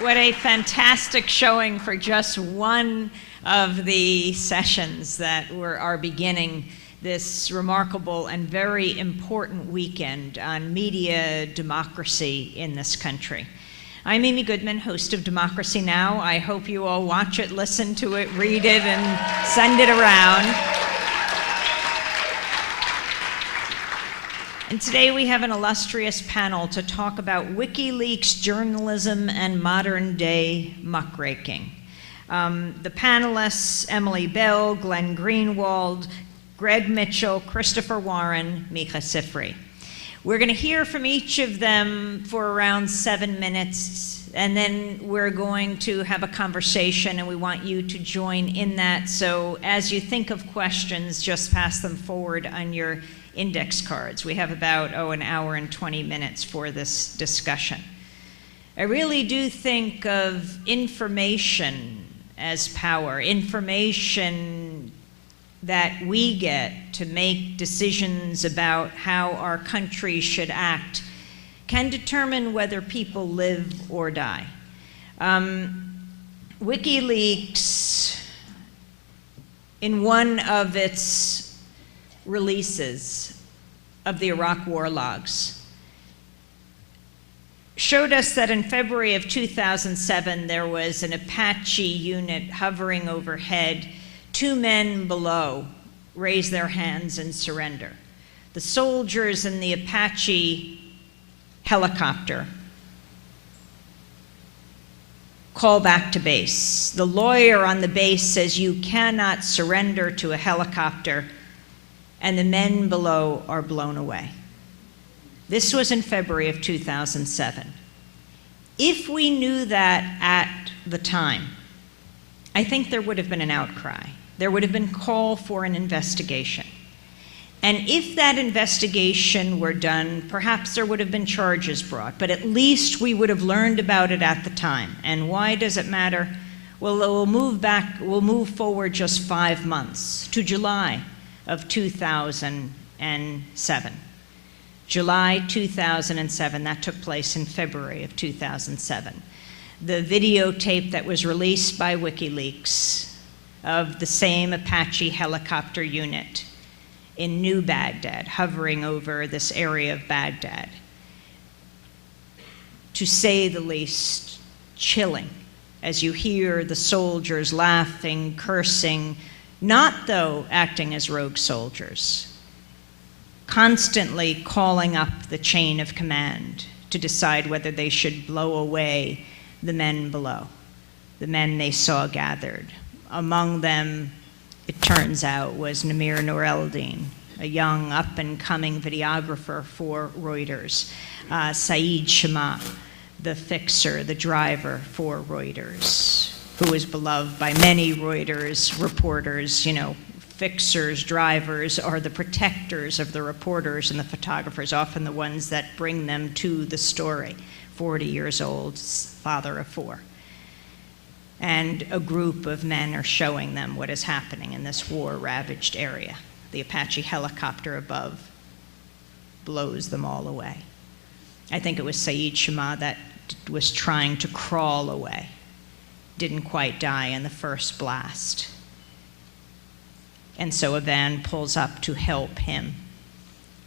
What a fantastic showing for just one of the sessions that are beginning this remarkable and very important weekend on media democracy in this country. I'm Amy Goodman, host of Democracy Now! I hope you all watch it, listen to it, read it, and send it around. And today we have an illustrious panel to talk about Wikileaks journalism and modern-day muckraking. The panelists, Emily Bell, Glen Greenwald, Greg Mitchell, Christopher Warren, Micah Sifry. We're going to hear from each of them for around 7 minutes, and then we're going to have a conversation, and we want you to join in that. So as you think of questions, just pass them forward on your index cards. We have about, an hour and 20 minutes for this discussion. I really do think of information as power, information that we get to make decisions about how our country should act can determine whether people live or die. Wikileaks, in one of its releases of the Iraq war logs, showed us that in February of 2007, there was an Apache unit hovering overhead. 2 men below raised their hands and surrender. The soldiers in the Apache helicopter call back to base. The lawyer on the base says you cannot surrender to a helicopter, and the men below are blown away. This was in February of 2007. If we knew that at the time, I think there would have been an outcry. There would have been call for an investigation. And if that investigation were done, perhaps there would have been charges brought, but at least we would have learned about it at the time. And why does it matter? Well, we'll move forward just 5 months to July of 2007. July 2007, that took place in February of 2007. The videotape that was released by Wikileaks of the same Apache helicopter unit in New Baghdad, hovering over this area of Baghdad, to say the least, chilling, as you hear the soldiers laughing, cursing, not though acting as rogue soldiers, constantly calling up the chain of command to decide whether they should blow away the men below, the men they saw gathered. Among them, it turns out, was Namir Noor-Eldin, a young up-and-coming videographer for Reuters, Saeed Shama, the fixer, the driver for Reuters, who was beloved by many Reuters reporters. You know, fixers, drivers are the protectors of the reporters and the photographers, often the ones that bring them to the story. 40 years old, father of 4. And a group of men are showing them what is happening in this war-ravaged area. The Apache helicopter above blows them all away. I think it was Saeed Shama that was trying to crawl away. Didn't quite die in the first blast. And so a van pulls up to help him.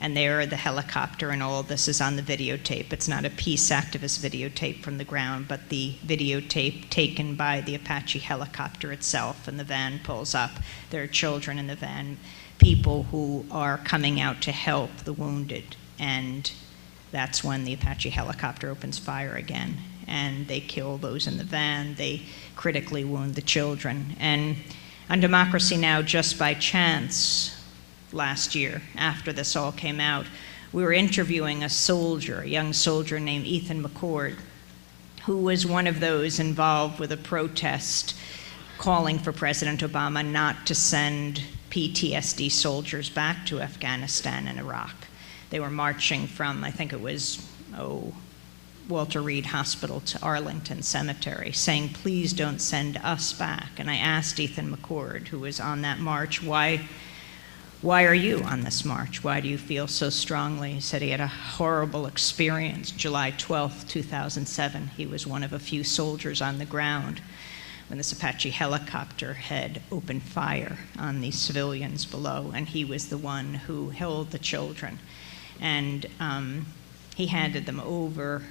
And there the helicopter, and all this is on the videotape. It's not a peace activist videotape from the ground, but the videotape taken by the Apache helicopter itself, and the van pulls up. There are children in the van, people who are coming out to help the wounded. And that's when the Apache helicopter opens fire again. And they kill those in the van. They critically wound the children. And on Democracy Now!, just by chance, last year, after this all came out, we were interviewing a soldier, a young soldier named Ethan McCord, who was one of those involved with a protest calling for President Obama not to send PTSD soldiers back to Afghanistan and Iraq. They were marching from, I think it was, Walter Reed Hospital to Arlington Cemetery, saying, please don't send us back. And I asked Ethan McCord, who was on that march, why why are you on this march? Why do you feel so strongly? He said he had a horrible experience. July 12th, 2007, he was one of a few soldiers on the ground when this Apache helicopter had opened fire on the civilians below, and he was the one who held the children. And he handed them over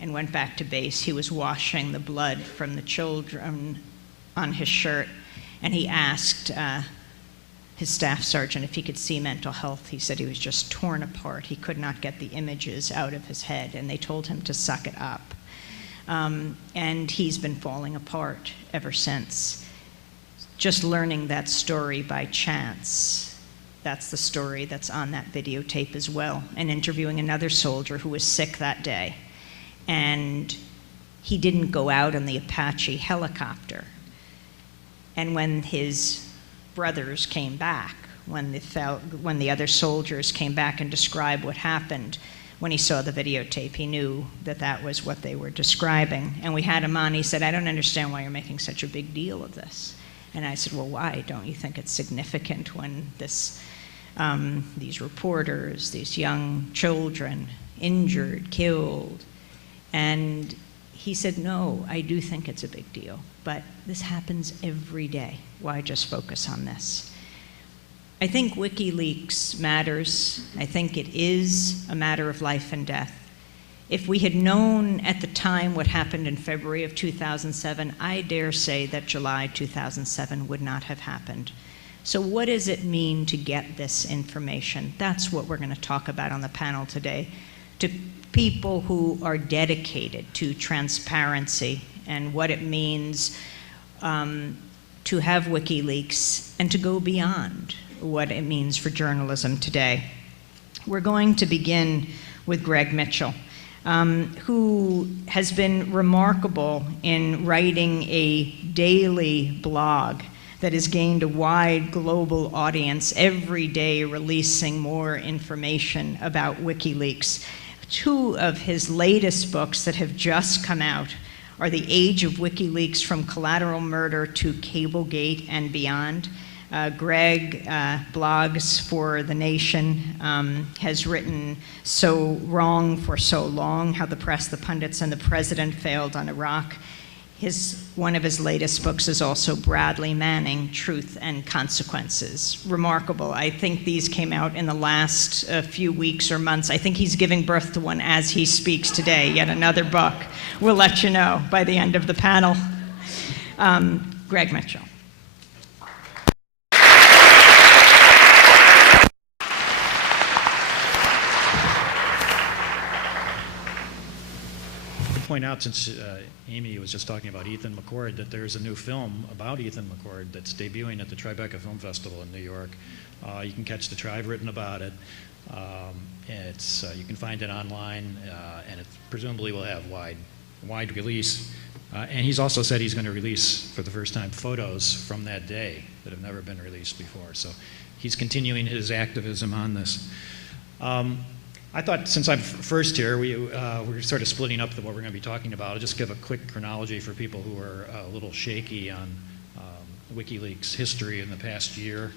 and went back to base. He was washing the blood from the children on his shirt, and he asked his staff sergeant if he could see mental health. He said he was just torn apart. He could not get the images out of his head, and they told him to suck it up. And he's been falling apart ever since. Just learning that story by chance, that's the story that's on that videotape as well, and interviewing another soldier who was sick that day. And he didn't go out on the Apache helicopter. And when his brothers came back, when the other soldiers came back and described what happened, when he saw the videotape, he knew that that was what they were describing. And we had him on. He said, I don't understand why you're making such a big deal of this. And I said, well, why? Don't you think it's significant when these reporters, these young children, injured, killed? And he said, no, I do think it's a big deal, but this happens every day. Why just focus on this? I think WikiLeaks matters. I think it is a matter of life and death. If we had known at the time what happened in February of 2007, I dare say that July 2007 would not have happened. So what does it mean to get this information? That's what we're going to talk about on the panel today. To people who are dedicated to transparency and what it means to have WikiLeaks and to go beyond what it means for journalism today. We're going to begin with Greg Mitchell, who has been remarkable in writing a daily blog that has gained a wide global audience, every day releasing more information about WikiLeaks. Two of his latest books that have just come out are The Age of WikiLeaks, From Collateral Murder to Cablegate and Beyond. Greg blogs for The Nation, has written So Wrong for So Long, How the Press, the Pundits, and the President Failed on Iraq. One of his latest books is also Bradley Manning, Truth and Consequences. Remarkable. I think these came out in the last few weeks or months. I think he's giving birth to one as he speaks today, yet another book. We'll let you know by the end of the panel. Greg Mitchell. Point out, since Amy was just talking about Ethan McCord, that there's a new film about Ethan McCord that's debuting at the Tribeca Film Festival in New York. You can catch the trailer. I've written about it. You can find it online, and it presumably will have wide release. And he's also said he's going to release, for the first time, photos from that day that have never been released before. So he's continuing his activism on this. I thought, since I'm first here, we're sort of splitting up what we're going to be talking about. I'll just give a quick chronology for people who are a little shaky on WikiLeaks history in the past year,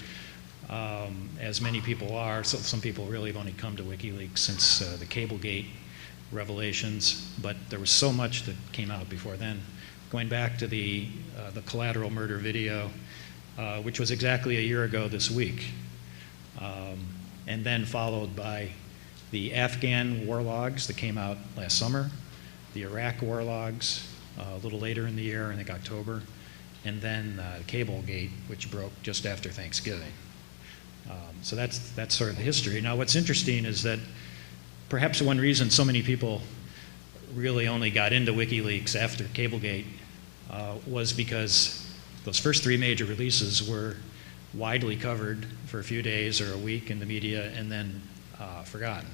as many people are. So some people really have only come to WikiLeaks since the Cablegate revelations, but there was so much that came out before then. Going back to the collateral murder video, which was exactly a year ago this week, and then followed by the Afghan war logs that came out last summer, the Iraq war logs a little later in the year, I think October, and then Cablegate, which broke just after Thanksgiving. So that's sort of the history. Now, what's interesting is that perhaps one reason so many people really only got into WikiLeaks after Cablegate was because those first three major releases were widely covered for a few days or a week in the media and then forgotten.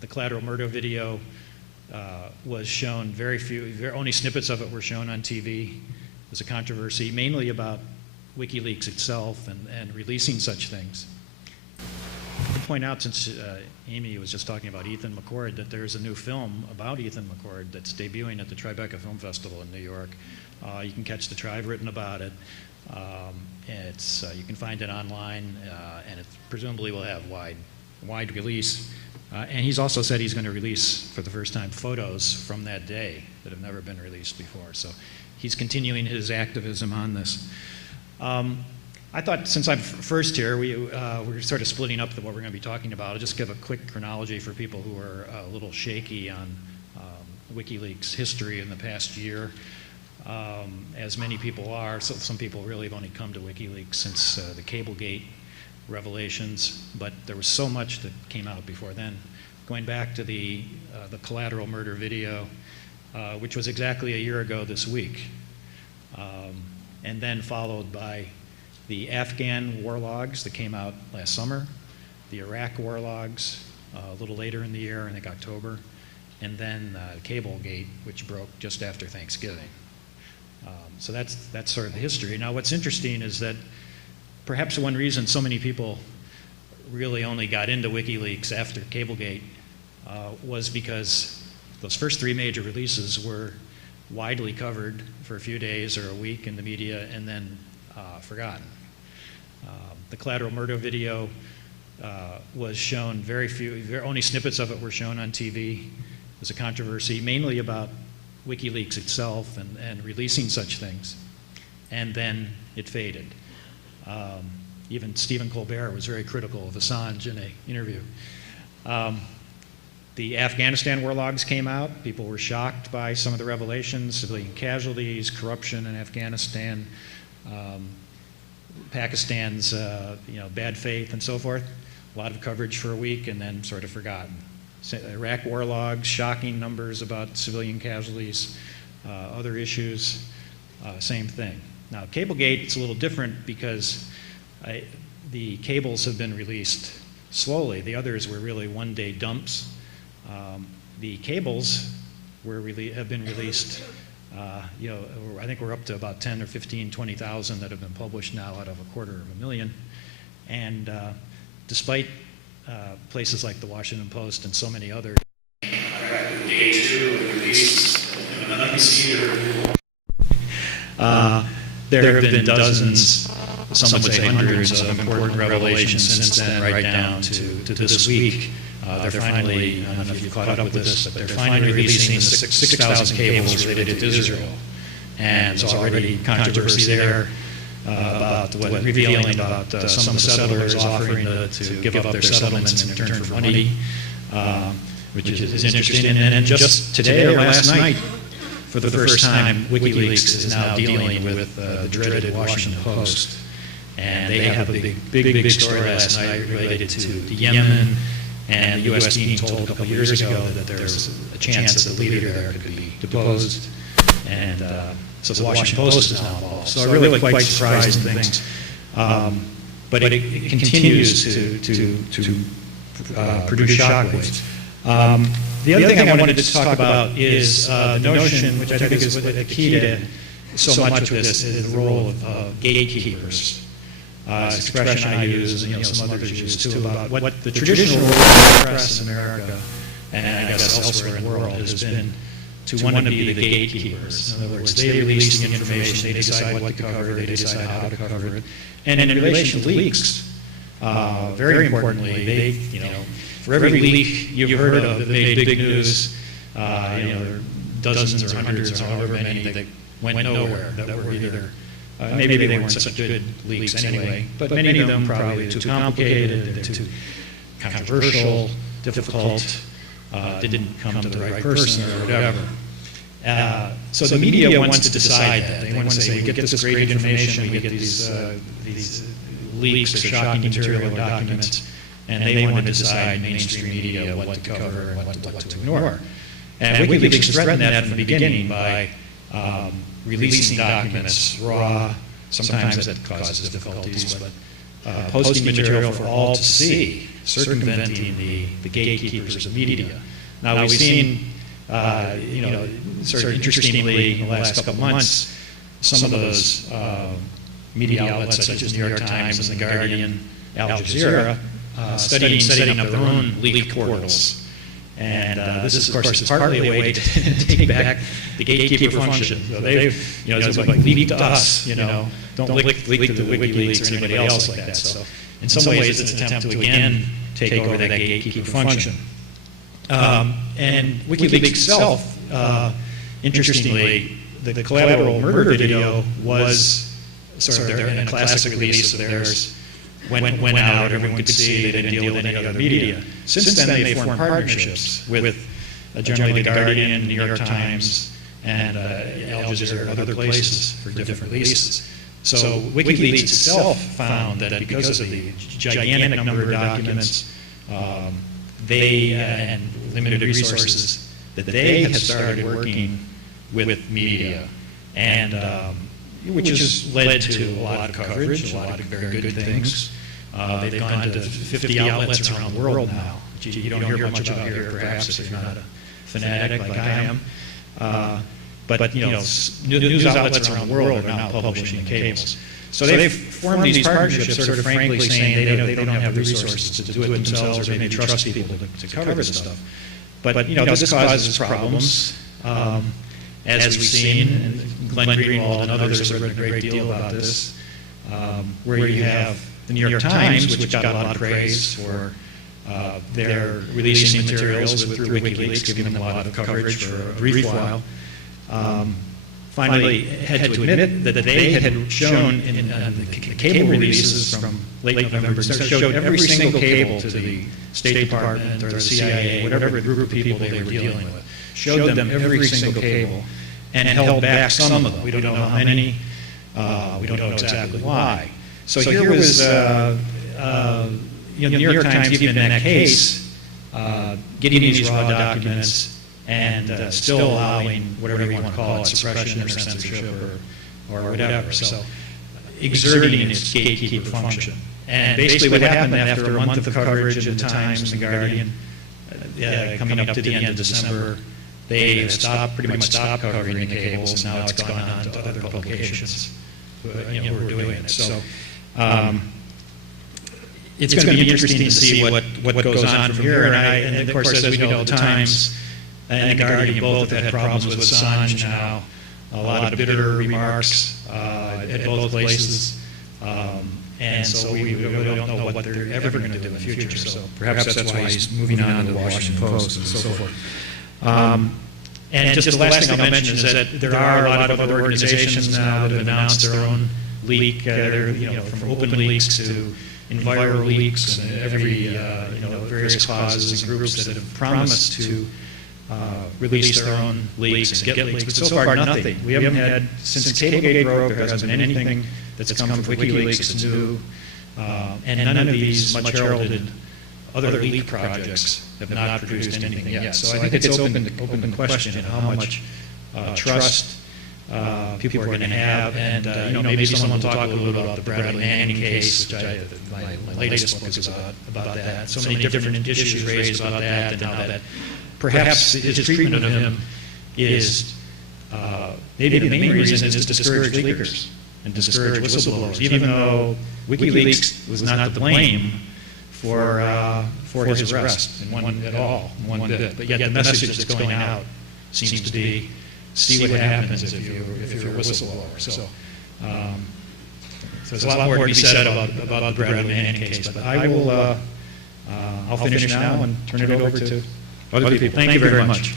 The collateral murder video was shown only snippets of it were shown on TV. It was a controversy, mainly about WikiLeaks itself and releasing such things. I'll point out, since Amy was just talking about Ethan McCord, that there's a new film about Ethan McCord that's debuting at the Tribeca Film Festival in New York. You can catch the trailer. I've written about it. You can find it online, and it presumably will have wide release. And he's also said he's going to release, for the first time, photos from that day that have never been released before. So he's continuing his activism on this. I thought, since I'm first here, we're sort of splitting up what we're going to be talking about. I'll just give a quick chronology for people who are a little shaky on WikiLeaks history in the past year. As many people are, so some people really have only come to WikiLeaks since the Cablegate revelations, but there was so much that came out before then. Going back to the collateral murder video, which was exactly a year ago this week, and then followed by the Afghan war logs that came out last summer, the Iraq war logs a little later in the year, I think October, and then Cablegate, which broke just after Thanksgiving. So that's sort of the history. Now, what's interesting is that perhaps one reason so many people really only got into WikiLeaks after Cablegate was because those first 3 major releases were widely covered for a few days or a week in the media and then forgotten. The collateral murder video was shown only snippets of it were shown on TV. It was a controversy mainly about WikiLeaks itself and releasing such things, and then it faded. Even Stephen Colbert was very critical of Assange in an interview. The Afghanistan war logs came out. People were shocked by some of the revelations, civilian casualties, corruption in Afghanistan, Pakistan's bad faith and so forth. A lot of coverage for a week and then sort of forgotten. Iraq war logs, shocking numbers about civilian casualties, other issues, same thing. Now, Cablegate, it's a little different because the cables have been released slowly. The others were really one-day dumps. The cables have been released, I think we're up to about 10 or 15, 20,000 that have been published now out of 250,000. And despite places like the Washington Post and so many others, day 2 released, nothing's here. There have been dozens, some would say hundreds of important revelations since then, right down to this week. They're finally, I don't know if you've caught up with this, but they're finally releasing the 6,000 cables related to Israel. And there's already controversy there about revealing about some of the settlers offering to give up their settlements in return for money, which is interesting. And just today or last night, for the first time, WikiLeaks is now dealing with the dreaded Washington Post. And they have a big story last night related to Yemen, and the U.S. being told a couple of years ago that there's a chance that the leader there could be deposed. And so the Washington Post is now involved. So really quite surprising things. But it continues to produce shockwaves. The other thing I wanted to talk about is the notion, which I think is the key to so much of this, is the role of gatekeepers. Expression I use, and some others use too, about what the traditional role of the press in America, and I guess elsewhere in the world, has been to want to be the gatekeepers. In other words, they release the information, they decide what to cover, they decide how to cover it. And in relation to leaks, very importantly, they, for every leak you've heard of that made big news, there are dozens or hundreds or however many that went nowhere, that were either maybe they weren't such good leaks anyway, but many of them probably too complicated, they're too controversial, difficult, didn't come to the right person or whatever. So the media wants to decide that. They want to say, we get this great information, we get these leaks or shocking material or documents, and they want to decide, mainstream media, what to cover and what to ignore. And WikiLeaks threatened that from the beginning by releasing documents raw. Sometimes that causes difficulties, but posting material for all to see, circumventing the gatekeepers of media. Now we've seen, sort of interestingly in the last couple of months, some of those media outlets such as New York Times and The Guardian, Al Jazeera, setting up their own leak portals. And this, of course, is partly a way to take back the gatekeeper function. So they've, it's like leak to us, don't leak to the WikiLeaks or anybody else like that. So in some ways, it's an attempt to again take over that gatekeeper function. And WikiLeaks itself, interestingly, the collateral murder video was sort of in a classic release of theirs. Went out, everyone could see, they didn't deal with any other media. Since then, they formed partnerships with generally The Guardian, New York Times, and Al Jazeera and other places for different releases. So WikiLeaks itself found that because of the gigantic number of documents, they and limited resources, that they had started working with media, and which has led to a lot of coverage, a lot of very good things. They've gone to 50 outlets around the world now. You don't hear much about here, perhaps, if you're not a fanatic like I am. But news outlets around the world are now publishing cables. So they've formed these partnerships, sort of frankly saying they don't have the resources to do it themselves, or maybe trust people to cover this stuff. But this causes problems, as we've seen, and Glen Greenwald and others have written a great deal about this, where you have the New York Times, which got a lot of praise for their releasing materials through WikiLeaks, giving them a lot of coverage for a brief while, finally had to admit that they had shown in the cable releases from late November, showed every single cable to the State Department or the CIA, whatever group of people they were dealing with, showed them every single cable and held back some of them. We don't know how many, we don't know exactly why. So here was, the New York Times, even in that case, getting these raw documents and still allowing whatever you want to call it, suppression or censorship or whatever. So exerting its gatekeeper function. And basically what happened after a month of coverage in the Times and the Guardian, coming up to the end of December, they pretty much stopped covering the cables, and now it's gone on to other publications who are doing it. So it's going to be interesting to see what goes on from here. And of course, as we know, the Times and the Guardian both have had problems with Assange now. A lot of bitter remarks at both places. And so we really don't know what they're ever going to do in the future. So perhaps that's why he's moving on to the Washington Post and so forth. And just the last thing I'll mention is that there are a lot of other organizations now that have announced their own leak, from open leaks to viral leaks, and every various causes and groups that have promised to release their own leaks and get leaks, but so far nothing. We haven't had, since Cablegate broke, there hasn't been anything that's come from WikiLeaks that's new, and none of these much heralded other leak projects have not produced anything yet. So I think it's open question how much trust people are going to have, and maybe someone will talk a little bit about the Bradley Manning case, which my latest book is about that. So many different issues raised about that, and how that perhaps his treatment of him is maybe the main reason is to discourage leakers and discourage whistleblowers, even though WikiLeaks was not to blame for his arrest in one bit. But yet the message that's going out seems to be, see what happens if you're a whistleblower. So there's a lot more to be said about the Bradley Manning case. But I'll finish now and turn it over to other people. Thank you very much.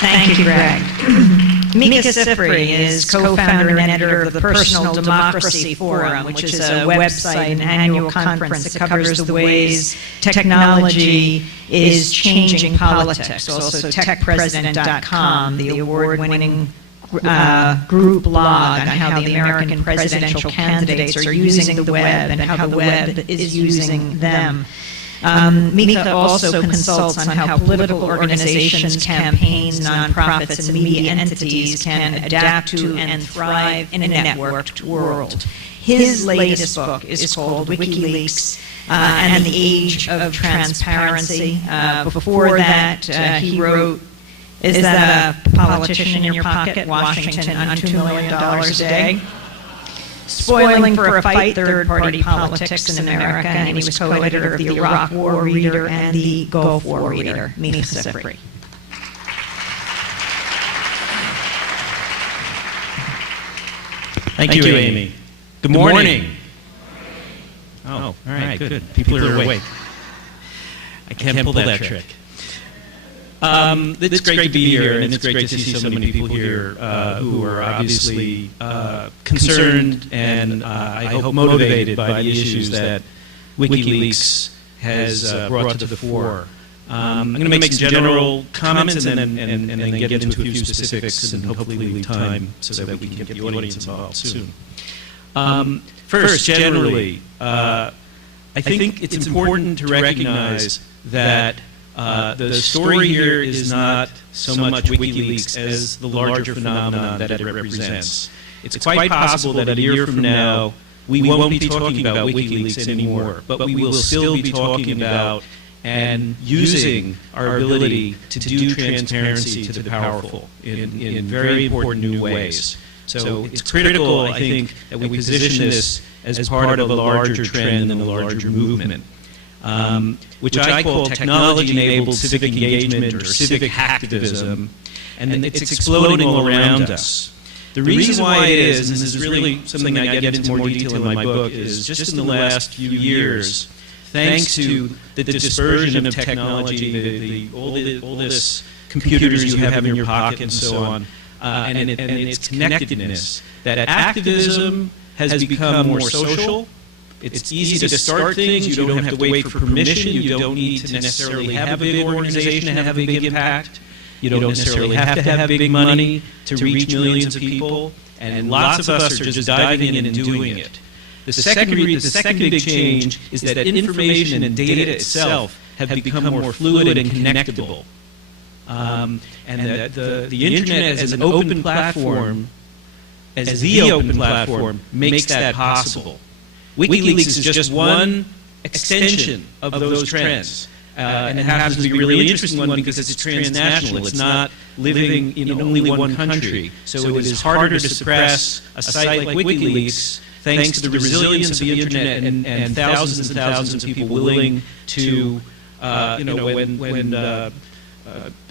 Thank you, Greg. Micah Sifry is co-founder and editor of the Personal Democracy Forum, which is a website and annual conference that covers the ways technology is changing politics. Also techpresident.com, the award-winning group blog on how the American presidential candidates are using the web and how the web is using them. Micah also consults on how political organizations, campaigns, nonprofits, and media entities can adapt to and thrive in a networked world. His latest book is called WikiLeaks and the Age of Transparency. Before that, he wrote, Is That a Politician in Your Pocket? Washington on $2 million a Day. Spoiling for a Fight, Third-Party Politics in America, and he was co-editor of the Iraq War Reader and the Gulf War Reader, Meet Sifry. Thank you, Amy. Good morning. Oh, all right, good. People are awake. I can't pull that trick. It's great to be here, and it's great to see so many people here who are obviously concerned and I hope motivated by the issues that Wikileaks has brought to the fore. I'm going to make some general comments and then get into a few specifics and hopefully leave time so that we can get the audience involved soon. First, generally, I think it's important to recognize that the story here is not so much WikiLeaks as the larger phenomenon that it represents. It's quite possible that a year from now we won't be talking about WikiLeaks anymore, but we will still be talking about and using our ability to do transparency to the powerful in very important new ways. So it's critical, I think, that we position this as part of a larger trend and a larger movement, which I call technology-enabled civic engagement or civic hacktivism, and it's exploding all around us. The reason why it is, and this is really something I get into more detail in my book, is just in the last few years, thanks to the dispersion of technology, all this computers you have in your pocket and so on, and its connectedness, that activism has become more social. It's easy to start things. You don't have to wait for permission. You don't need to necessarily have a big organization to have a big impact. You don't necessarily have to have big money to reach millions of people. And lots of us are just diving in and doing it. The second big change is that information and data itself have become more fluid and connectable. And that the Internet as an open platform, as the open platform, makes that possible. WikiLeaks is just one extension of those trends. And it happens to be a really interesting one because it's transnational. It's not living in only one country. So it is harder to suppress a site like WikiLeaks thanks to the resilience of the Internet and thousands of people willing to, when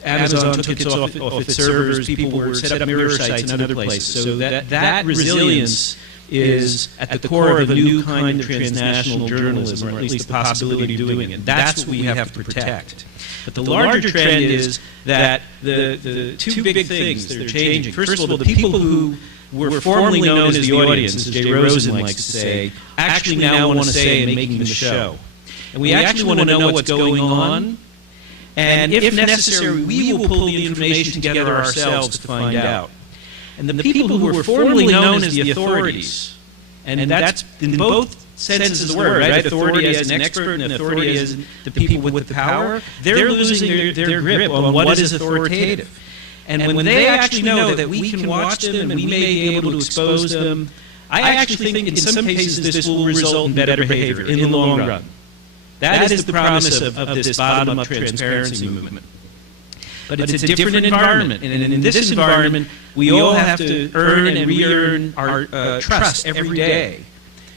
Amazon took it off its servers, people were set up mirror sites in other places. So that resilience is at the core of a new kind of transnational journalism, or at least the possibility of doing it. That's what we have to protect. But the larger trend is that the two big things that are changing. First of all, the people who were formerly known as the audience, as Jay Rosen likes to say, actually now want to say in making the show. And we actually want to know what's going on, and if necessary, we will pull the information together ourselves to find out. And the people who were formerly known as the authorities, and that's in both senses of the word, right? Authority as an expert and authority as the people with the power, they're losing their grip on what is authoritative. And when they actually know that we can watch them and we may be able to expose them, I actually think in some cases this will result in better behavior in the long run. That is the promise of this bottom-up transparency movement. But it's a different environment, and in this environment, we all have to earn and re-earn our trust every day.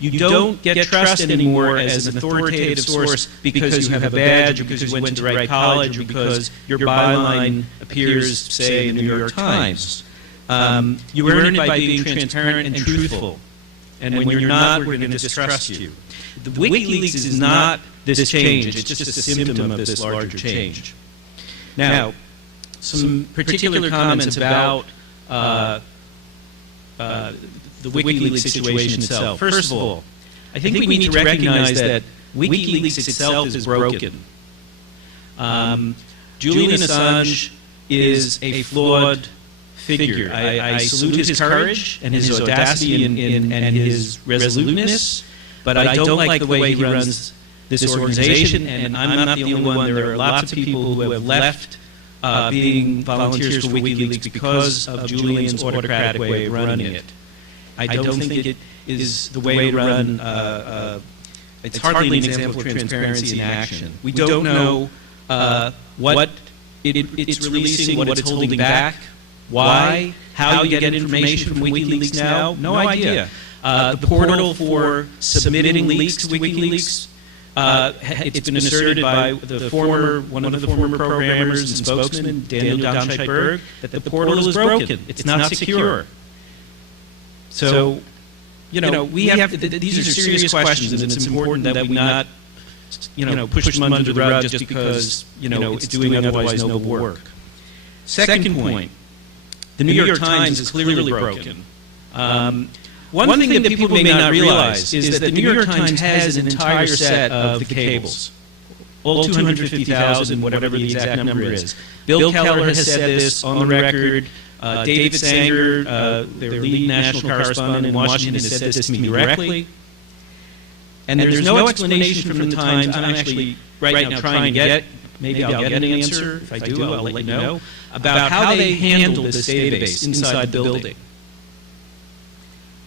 You don't get trust anymore as an authoritative source because you have a badge, or because you went to the right college, or because your byline appears, say, in the New York Times. You earn it by being transparent and truthful. And when you're not, we're going to distrust you. The WikiLeaks is not this change. It's just a symptom of this larger change. Now, some particular comments about the WikiLeaks situation itself. First of all, I think we need to recognize that WikiLeaks itself is broken. Julian Assange is a flawed figure. I salute his courage and his audacity and his resoluteness, but I don't like the way he runs this organization, and I'm not the only one. There are lots of people who have left being volunteers for WikiLeaks because of Julian's autocratic way of running it. I don't think it is the way to run. It's hardly an example of transparency in action. We don't know what it's releasing, what it's holding back, why, how you get information from WikiLeaks now. No idea. The portal for submitting leaks to WikiLeaks, it's been asserted by one of the former programmers and spokesman, Daniel Domscheit-Berg, that the portal is broken. It's not secure. So, we have these are serious questions, and it's important that we not, push them under the rug just because, it's doing otherwise noble work. Second point, the New York Times is clearly broken. One thing that people may not realize is that the New York Times has an entire set of the cables, all 250,000, whatever the exact number is. Bill Keller has said this on the record. David Sanger, their lead national correspondent in Washington, has said this to me directly. And there's no explanation from the Times. I'm actually right now trying to get, maybe I'll get an answer. If I do, I'll let you know, about how they handle this database inside the building.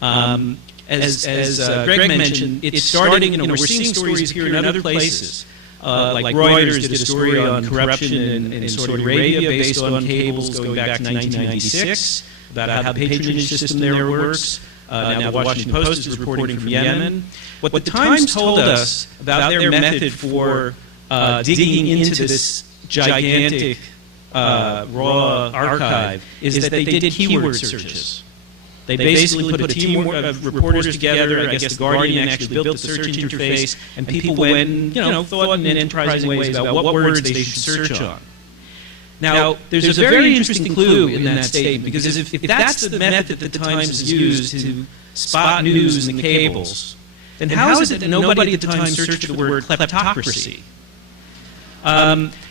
As Greg mentioned, it's starting, we're seeing stories appear in other places. Like Reuters did a story on corruption in Saudi Arabia based on cables going back to 1996, about how the patronage system there works. Now the Washington Post is reporting from Yemen. What the Times told us about their method for digging into this gigantic raw archive is that they did keyword searches. They basically put a team of reporters together. I guess the Guardian actually built the search interface, and people went and thought in enterprising ways about what words they should search on. Now, there's a very interesting clue in that statement, because if that's the method that the Times has used to spot news in the cables, then how is it that nobody at the time searched the word kleptocracy?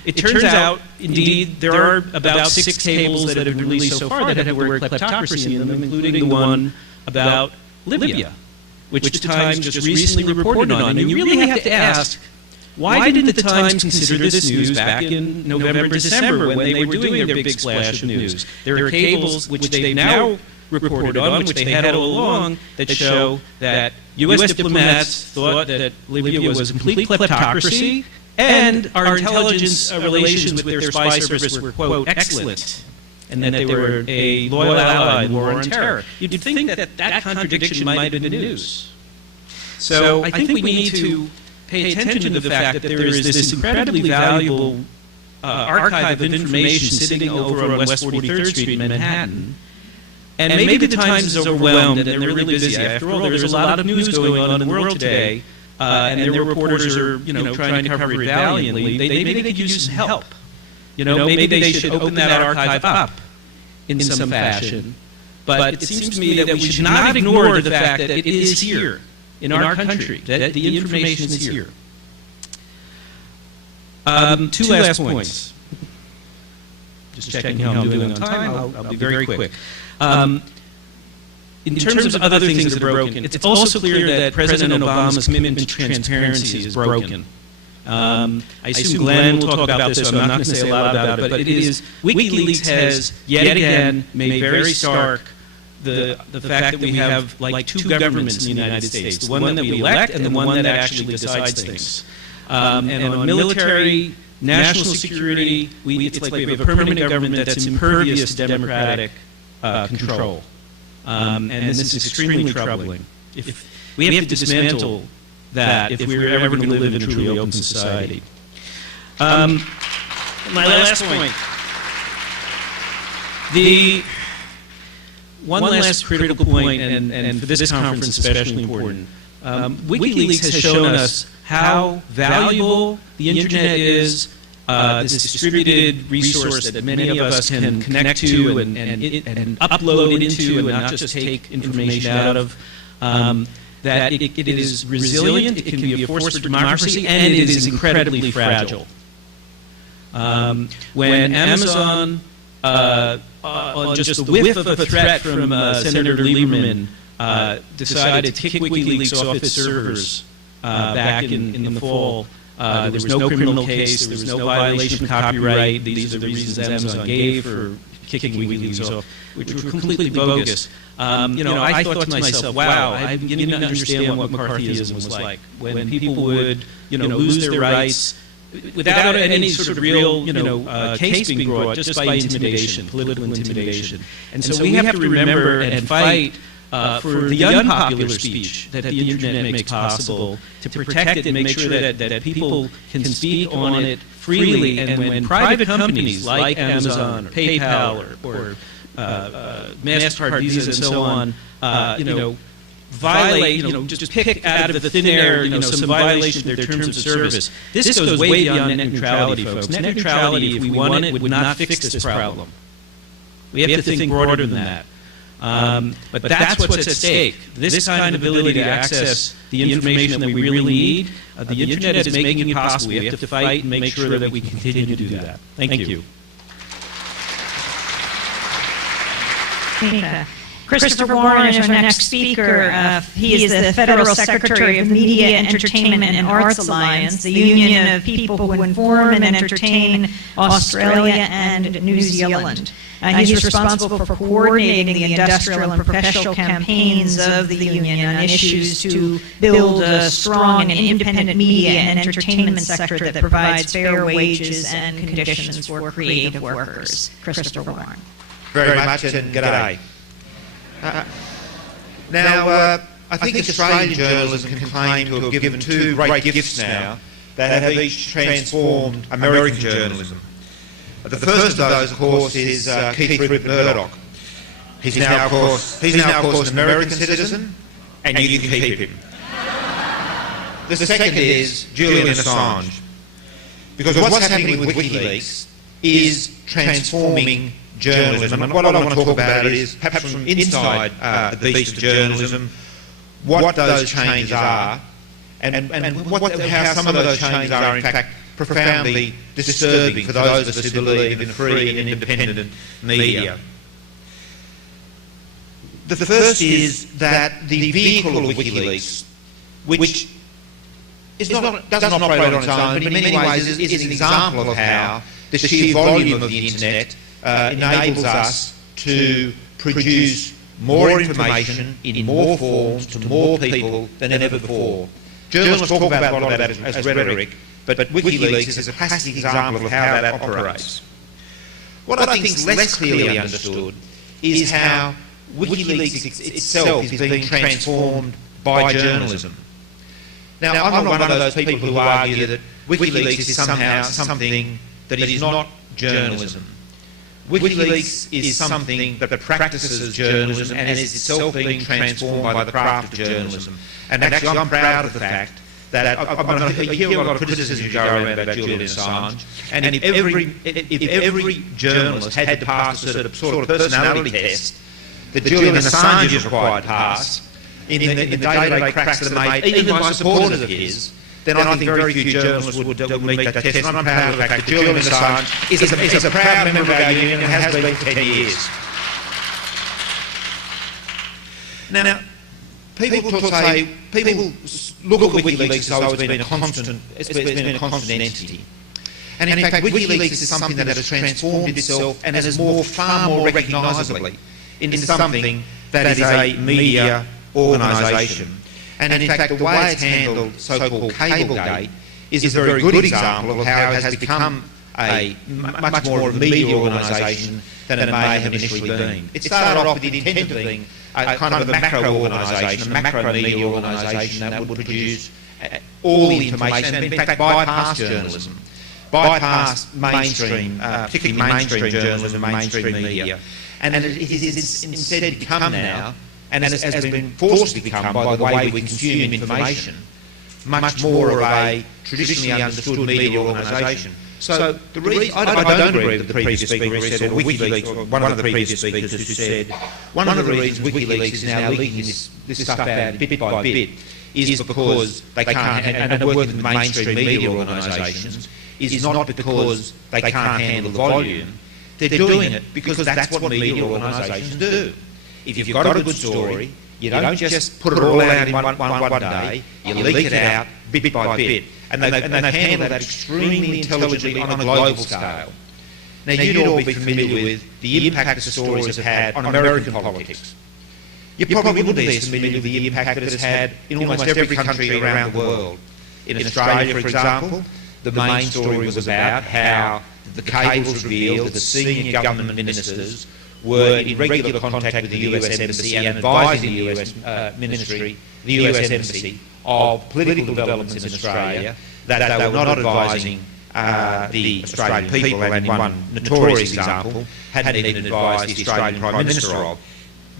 It turns out, indeed, there are about 6 cables that have been released so far that have the word kleptocracy in them, including the one about Libya, which the Times just recently reported on. And you really have to ask, why didn't the Times consider this news back in November, December, when they were doing their big splash of news? There are cables which they've now reported on, which they had all along, that show that U.S. diplomats thought that Libya was a complete kleptocracy, and our intelligence relations with their spy service were, quote, excellent, and that they were a loyal ally in the war on terror. You'd think that contradiction might have been news. So I think we need to pay attention to the fact that there is this incredibly valuable archive of information sitting over on West 43rd Street in Manhattan. And maybe the Times is overwhelmed and they're really busy. After all, there's a lot of news going on in the world today. And their reporters are, trying to cover it valiantly. Maybe they could use some help. Maybe they should open that archive up in some fashion. But it seems to me that we should not ignore the fact that it is here in our country, that the information is here. 2 last points. Just checking how I'm doing on time. I'll be very quick. In terms of other things that are broken, it's also clear that President Obama's commitment to transparency is broken. I assume Glen will talk about this, so I'm not going to say a lot about it, but it is, WikiLeaks has yet again made very stark the fact that we have like 2 governments in the United States, the one that we elect and the one that actually decides things. And on military, national security, it's like we have a permanent government that's impervious to democratic control. And this is extremely troubling. If we have to dismantle that if we're ever going to live in a truly open society. My last point. The one last critical point, and for this conference especially important, WikiLeaks has shown us how valuable the Internet is, this distributed resource that many of us can connect to and upload into and not just take information out of, that it is resilient, it can be a force for democracy, and it is incredibly fragile. When Amazon, on just the whiff of a threat from Senator Lieberman, decided to kick WikiLeaks off its servers back in the fall, there was no criminal case, there was no violation of copyright. These are the reasons Amazon gave for kicking WikiLeaks off, which were completely bogus. I thought to myself, wow, I'm beginning to understand what McCarthyism was like, when people would, lose their rights without any sort of real, case being brought, just by intimidation, political intimidation. And so we have to remember and fight for the unpopular speech that the internet makes possible, to protect it and make sure that people can speak on it freely. And when private companies like Amazon or PayPal or MasterCard, Visa, and so on, violate, just pick out of the thin air, some violation of their terms of service. This goes way beyond net neutrality, folks. Net neutrality, if we want it, would not fix this problem. We have to think broader than that. But that's what's at stake. This kind of ability to access the information that we really need, the Internet is making it possible. We have to fight and make sure that we continue to do that. Thank you. Micah. Christopher Warren is our next speaker. He is the Federal Secretary of Media, Entertainment, and Arts Alliance, the union of people who inform and entertain Australia and New Zealand. He's responsible for coordinating the industrial and professional campaigns of the union on issues to build a strong and independent media and entertainment sector that provides fair wages and conditions for creative workers. Christopher Warren. Very much, and g'day. Now, I think Australian journalism can claim to have given two great gifts now that have each transformed American journalism. The first of those, of course, is Keith Rupert Murdoch. He's now, of course, an American citizen, and you can keep him. The second is Julian Assange, because what's happening with Wikileaks is transforming journalism. And what I want to talk about is, perhaps from inside the beast of journalism, what those changes are, and how some of those changes are, in fact, profoundly disturbing for those of us who believe in free and independent media. The first is that the vehicle of Wikileaks, which doesn't operate on its own, but in many ways is an example of how the sheer volume of the internet enables us to produce more information in more forms to more people than ever before. Journalists talk about a lot of that as rhetoric, but Wikileaks is a classic example of how that operates. What I think is less clearly understood is how Wikileaks itself is being transformed by journalism. Now, I'm not one of those people who argue that Wikileaks is somehow something that is not journalism. Wikileaks is something that practices journalism and is itself being transformed by the craft of journalism. And actually, I'm proud of the fact that I hear a lot of criticism go around about Julian Assange, and if every journalist had to pass a sort of personality test that Julian Assange is required to pass in the day-to-day cracks that are made, even by supporters of his, then I think very few journalists would meet that test. And I'm proud of the fact that Julian Assange is a proud member of our union and has been for 10 years. Now, people look at Wikileaks as though it's been a constant entity. And in fact, Wikileaks is something that has transformed itself and has morphed far more recognisably into something that is a media organisation. And in fact, the way it's handled so-called Cablegate is a very good example of how it has become much more of a media organisation than it may have initially been. It started off with the intent of being a kind of a macro organisation, a macro media organisation that would produce all the information and in fact bypass journalism, bypass mainstream, particularly mainstream journalism, mainstream media. And it is instead become now, and has been forced to become by the way we consume information, much more of a traditionally understood media organisation. So the reason I don't agree with the previous speaker who said, or WikiLeaks, or one of the previous speakers who said, one of the reasons WikiLeaks is now leaking this stuff out bit by bit is because they can't, and work with mainstream media organisations, is not because they can't handle the volume. They're doing it because that's what media organisations do. If you've got a good story, you don't just put it all out in one day, you leak it out bit by bit. And they've handled that extremely intelligently on a global scale. Now, you'd all be familiar with the impact the stories have had on American politics. You probably wouldn't be as familiar with the impact that it's had in almost every country around the world. In Australia, for example, the main story was about how the cables revealed that senior government ministers were in regular contact with the US Embassy and advising the US Ministry, the US Embassy, of political developments in Australia, that they were not advising the Australian people, and in one notorious example, hadn't even advised the Australian Prime Minister of.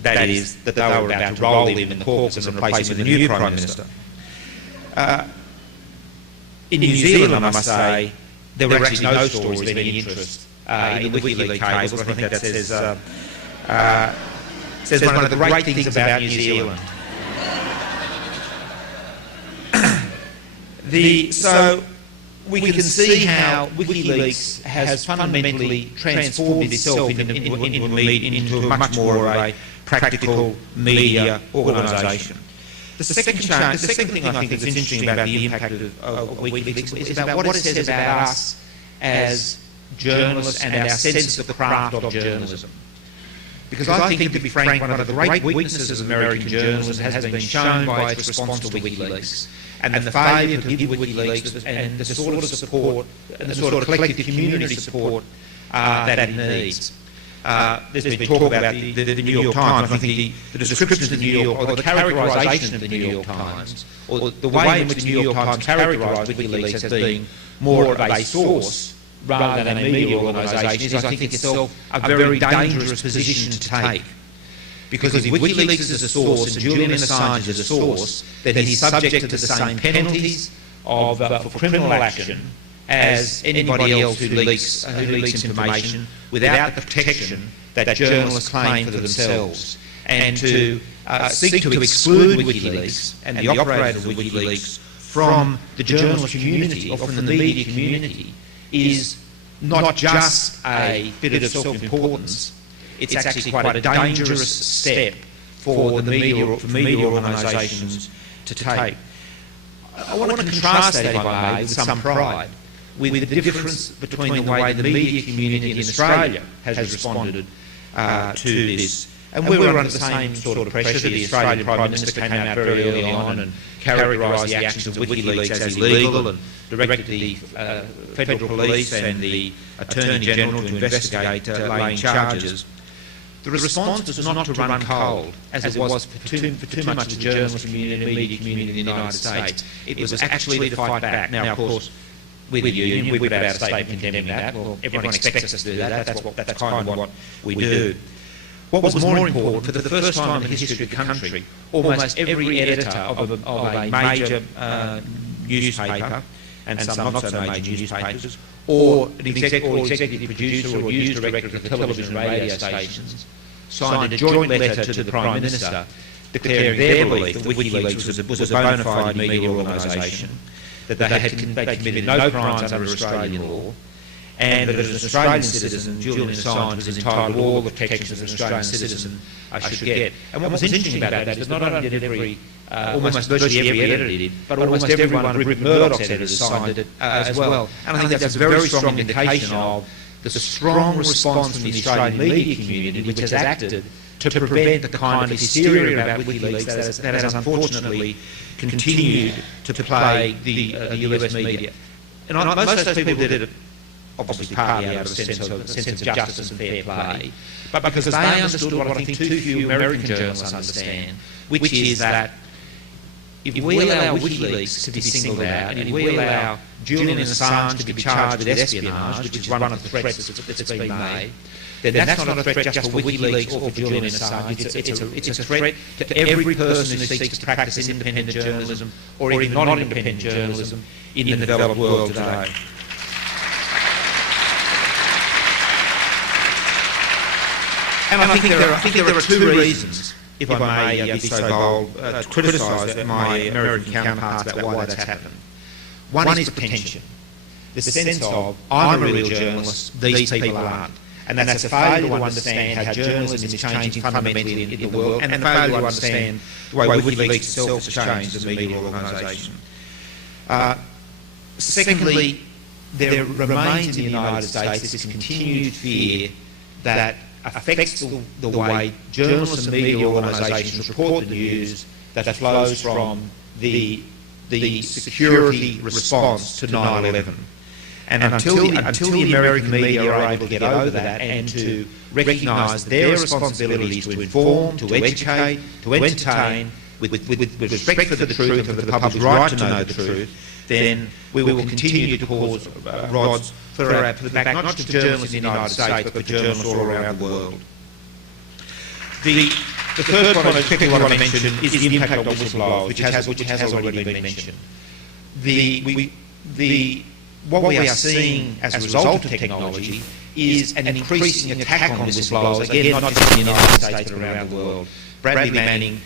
That is, that they were about to roll him in the caucus and replace him with a new Prime Minister. In New Zealand, I must say, there were actually no stories of any interest in the WikiLeaks cables. I think that says one of the great things about New Zealand. So we can see how WikiLeaks has fundamentally transformed itself into a much more a practical media organisation. The second thing I think that's interesting about the impact of WikiLeaks is about what it says about us as journalists and our sense of the craft of journalism. Because I think, to be frank, one of the great weaknesses of American journalism has been shown by its response to WikiLeaks, and the failure to give WikiLeaks and the sort of support and the sort of collective community support that it needs. There's been talk about the New York Times. I think the description of the New York, or the characterisation of the New York Times, or the way in which the New York Times characterised WikiLeaks as being more of a source rather than a media organisation is, I think, itself a very dangerous position to take. Because if WikiLeaks is a source and Julian Assange is a source, then he's subject to the same penalties for criminal action as anybody else who leaks information without the protection that journalists claim for themselves. And to seek to exclude WikiLeaks and the operators of WikiLeaks from the journalist community, or from the media community, is not just a bit of self-importance, it's actually quite a dangerous step for the media organisations to take. I want to contrast that, if I may, with some pride, with the difference between the way the media community in Australia has responded to this. And we were under the same sort of pressure. The Australian Prime Minister came out very early on and characterised the actions of WikiLeaks as illegal and directed the Federal Police and the Attorney General to investigate laying charges. The response was not to run cold, as it was for too much of the journalist community and media community in the United States. It was actually to fight back. Now, of course, with the union, we put out a statement condemning that. Well, everyone expects us to do that. That's kind of what we do. What was more important, for the first time in the history of the country, almost every editor of a major newspaper, and some not so major newspapers, or an executive producer or news director of the television and radio stations, signed a joint letter to the Prime Minister declaring their belief that WikiLeaks was a bona fide media organisation, that they committed no crimes under Australian law, and that as an Australian citizen, Julian Assange was entitled to all the protections an Australian citizen should get. And what was interesting about that is not only did almost virtually every editor did, but almost every one of Rupert Murdoch's editors signed it as well. And I think that's a very strong indication of the strong response from the Australian media community, which has acted to prevent the kind of hysteria about WikiLeaks that has unfortunately continued to plague the US media. And most of those people did it obviously partly out of a sense of justice and fair play, but because they understood what I think too few American journalists understand, which is that if we allow WikiLeaks to be singled out, and if we allow Julian Assange to be charged with espionage, which is one of the threats that's been made, then that's not a threat just for WikiLeaks or for Julian Assange. It's a threat to every person who seeks to practice independent journalism, or even non-independent journalism, in the developed world today. And I think there are two reasons, if I may be so bold, to criticise my American counterparts about why that's happened. One is pretension, the sense of, I'm a real journalist, these people aren't. And that's a failure to understand how journalism is changing fundamentally in the world, and a failure to understand the way WikiLeaks itself has changed as a media organisation. Secondly, there remains in the United States this continued fear that affects the way journalists and media organisations report the news that flows from the security response to 9/11. And until the American media are able to get over that and to recognise their responsibilities to inform, to educate, to entertain, with respect for the truth and for the public's right to know the truth, then we will continue to cause rods for the back, not just to journalists in the United States, but for journalists all around the world. The first one I quickly want to mention is the impact on whistleblowers, which has already been mentioned. What we are seeing as a result of technology is an increasing attack on whistleblowers, again, not just in the United States but around the world. Bradley Manning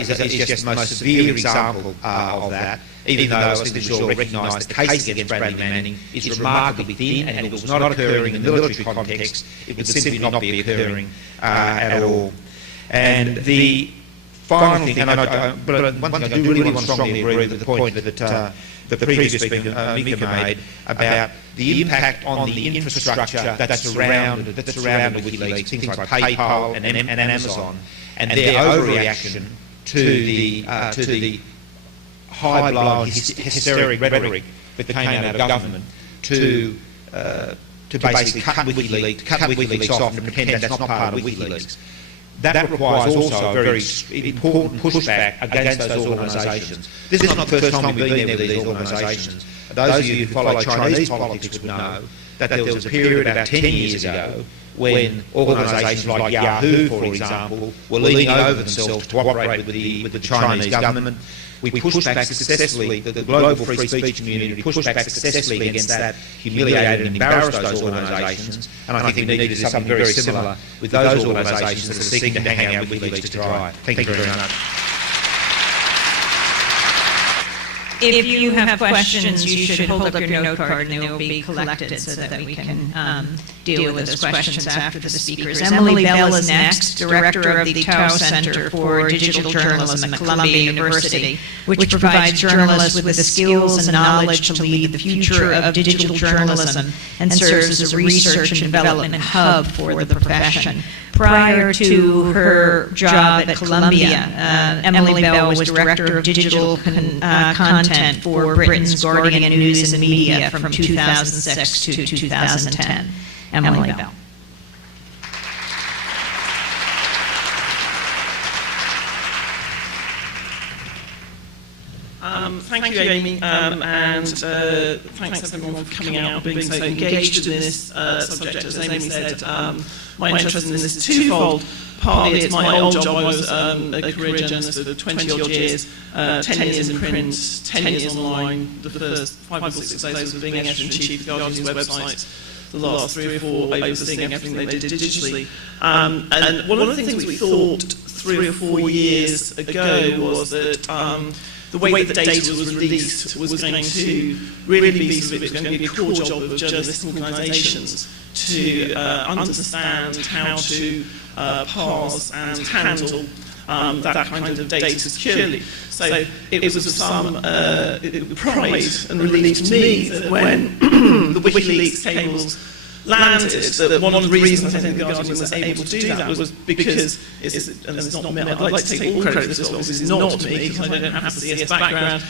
is just the most severe example of that, even though, as Mr. Shaw recognised, the case against Bradley Manning is remarkably thin, and if it was not occurring in the military context, it would simply not be occurring at all. And the final thing, but one thing I do really want to strongly agree with the point that the previous speaker, Micah, made about the impact on the infrastructure that surrounded WikiLeaks, things like PayPal and Amazon, and their overreaction to the high-blown, hysteric rhetoric that came out of government to basically cut WikiLeaks off and pretend that's not part of WikiLeaks. That requires also a very important pushback against those organisations. This is not the first time we've been there with these organisations. Those of you who follow Chinese politics would know that there was a period about 10 years ago when organisations like Yahoo, for example, were leaning over themselves to cooperate with the Chinese government. We pushed back successfully, the global free speech community pushed back successfully against that, humiliated and embarrassed those organisations, and I think we need to do something very similar with those organisations that are seeking to hang out with WikiLeaks to dry. Thank you very much. If you have questions, you should hold up your note card and they will be collected so that we can deal with those questions after the speakers. Emily Bell is next, Director of the Tao Center for Digital Journalism at Columbia University, which provides journalists with the skills and knowledge to lead the future of digital journalism and serves as a research and development hub for the profession. Prior to her job at Columbia, Emily Bell was Director of Digital Content for Britain's Guardian News and Media from 2006 to 2010. Emily Bell. Thank you, Amy, and thanks everyone for coming out and being so engaged in this subject. As Amy said, my interest in this is twofold. Partly it's my old job. I was a career journalist for 20-odd years, 10 years in print, 10 years online. The first 5 or 6 of those were being editor-in-chief of Guardian's websites. The last 3 or 4 overseeing everything they did digitally. And one of the things we thought 3 or 4 years ago was that the way that data was released was going to really be going to be a core job of journalistic organisations to understand how to parse and handle that kind of data securely. So it was with some pride and relief to me that when the WikiLeaks cables landed, that one of the reasons I think the Guardian was able to do that was because, and it's not me, I'd like to take all credit for this, but obviously it's not me because I don't have the CS background,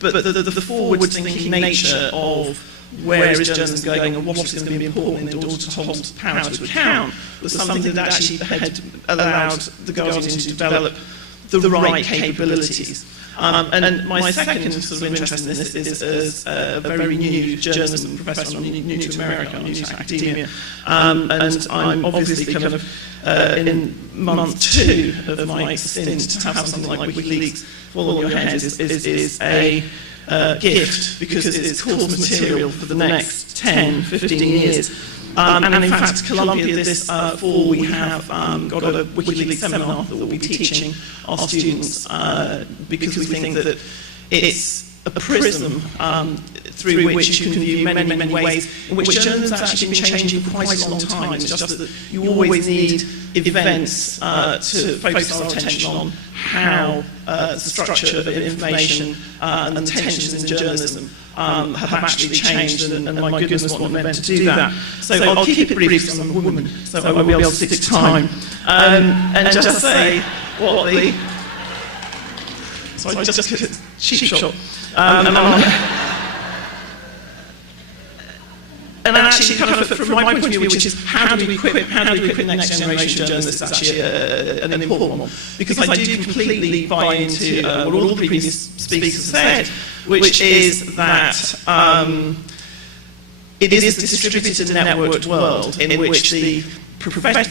but the forward-thinking nature of where is journalism going and what is going to be important in order to hold power to account was something that actually had allowed the Guardian to develop the right capabilities. And my second sort of interest in this is as a very new journalism professor. I'm new to America, I'm new to academia, and I'm obviously kind of in month 2 of my stint. To have something like WikiLeaks fall on your head is a gift, because it's course material for the next 10, 15 years. And in fact, Columbia this fall we have got a WikiLeaks seminar that we'll be teaching our students because we think that it's a prism through which you can view many, many ways in which journalism has actually been changing for quite a long time. It's just that you always need events to focus our attention on how the structure of information and the tensions in journalism have actually changed, and my goodness, what an event to do that. So I'll keep it brief because I'm a woman, so I won't be able to stick to time. And just say what the... So I just took a cheap shot. actually, kind of from my point of view, which is how do we equip the next generation of journalists, is actually an important one. Because I do completely buy into what all the previous speakers said, which is that it is a distributed and networked world in which the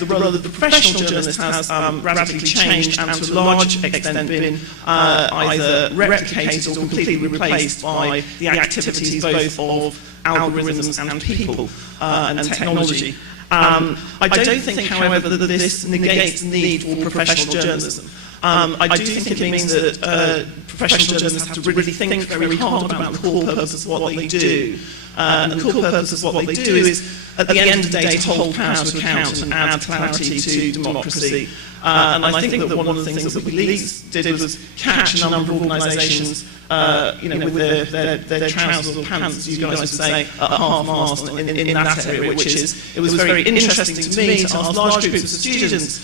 role of the professional journalist has radically changed and to a large extent been either replicated or completely replaced by the activities both of algorithms and people and technology. I don't think, however, that this negates the need for professional journalism. I do think it means that professional journalists have to really think very hard about the core purpose of what they do. And the core purpose of what they do is, at the end of the day, to hold power to account and add clarity to democracy. And I think that one of the things that Wikileaks did was catch a number of organisations, with their trousers or pants, as you guys would say, at half-mast in that area, which is, it was very interesting to me to ask large groups of students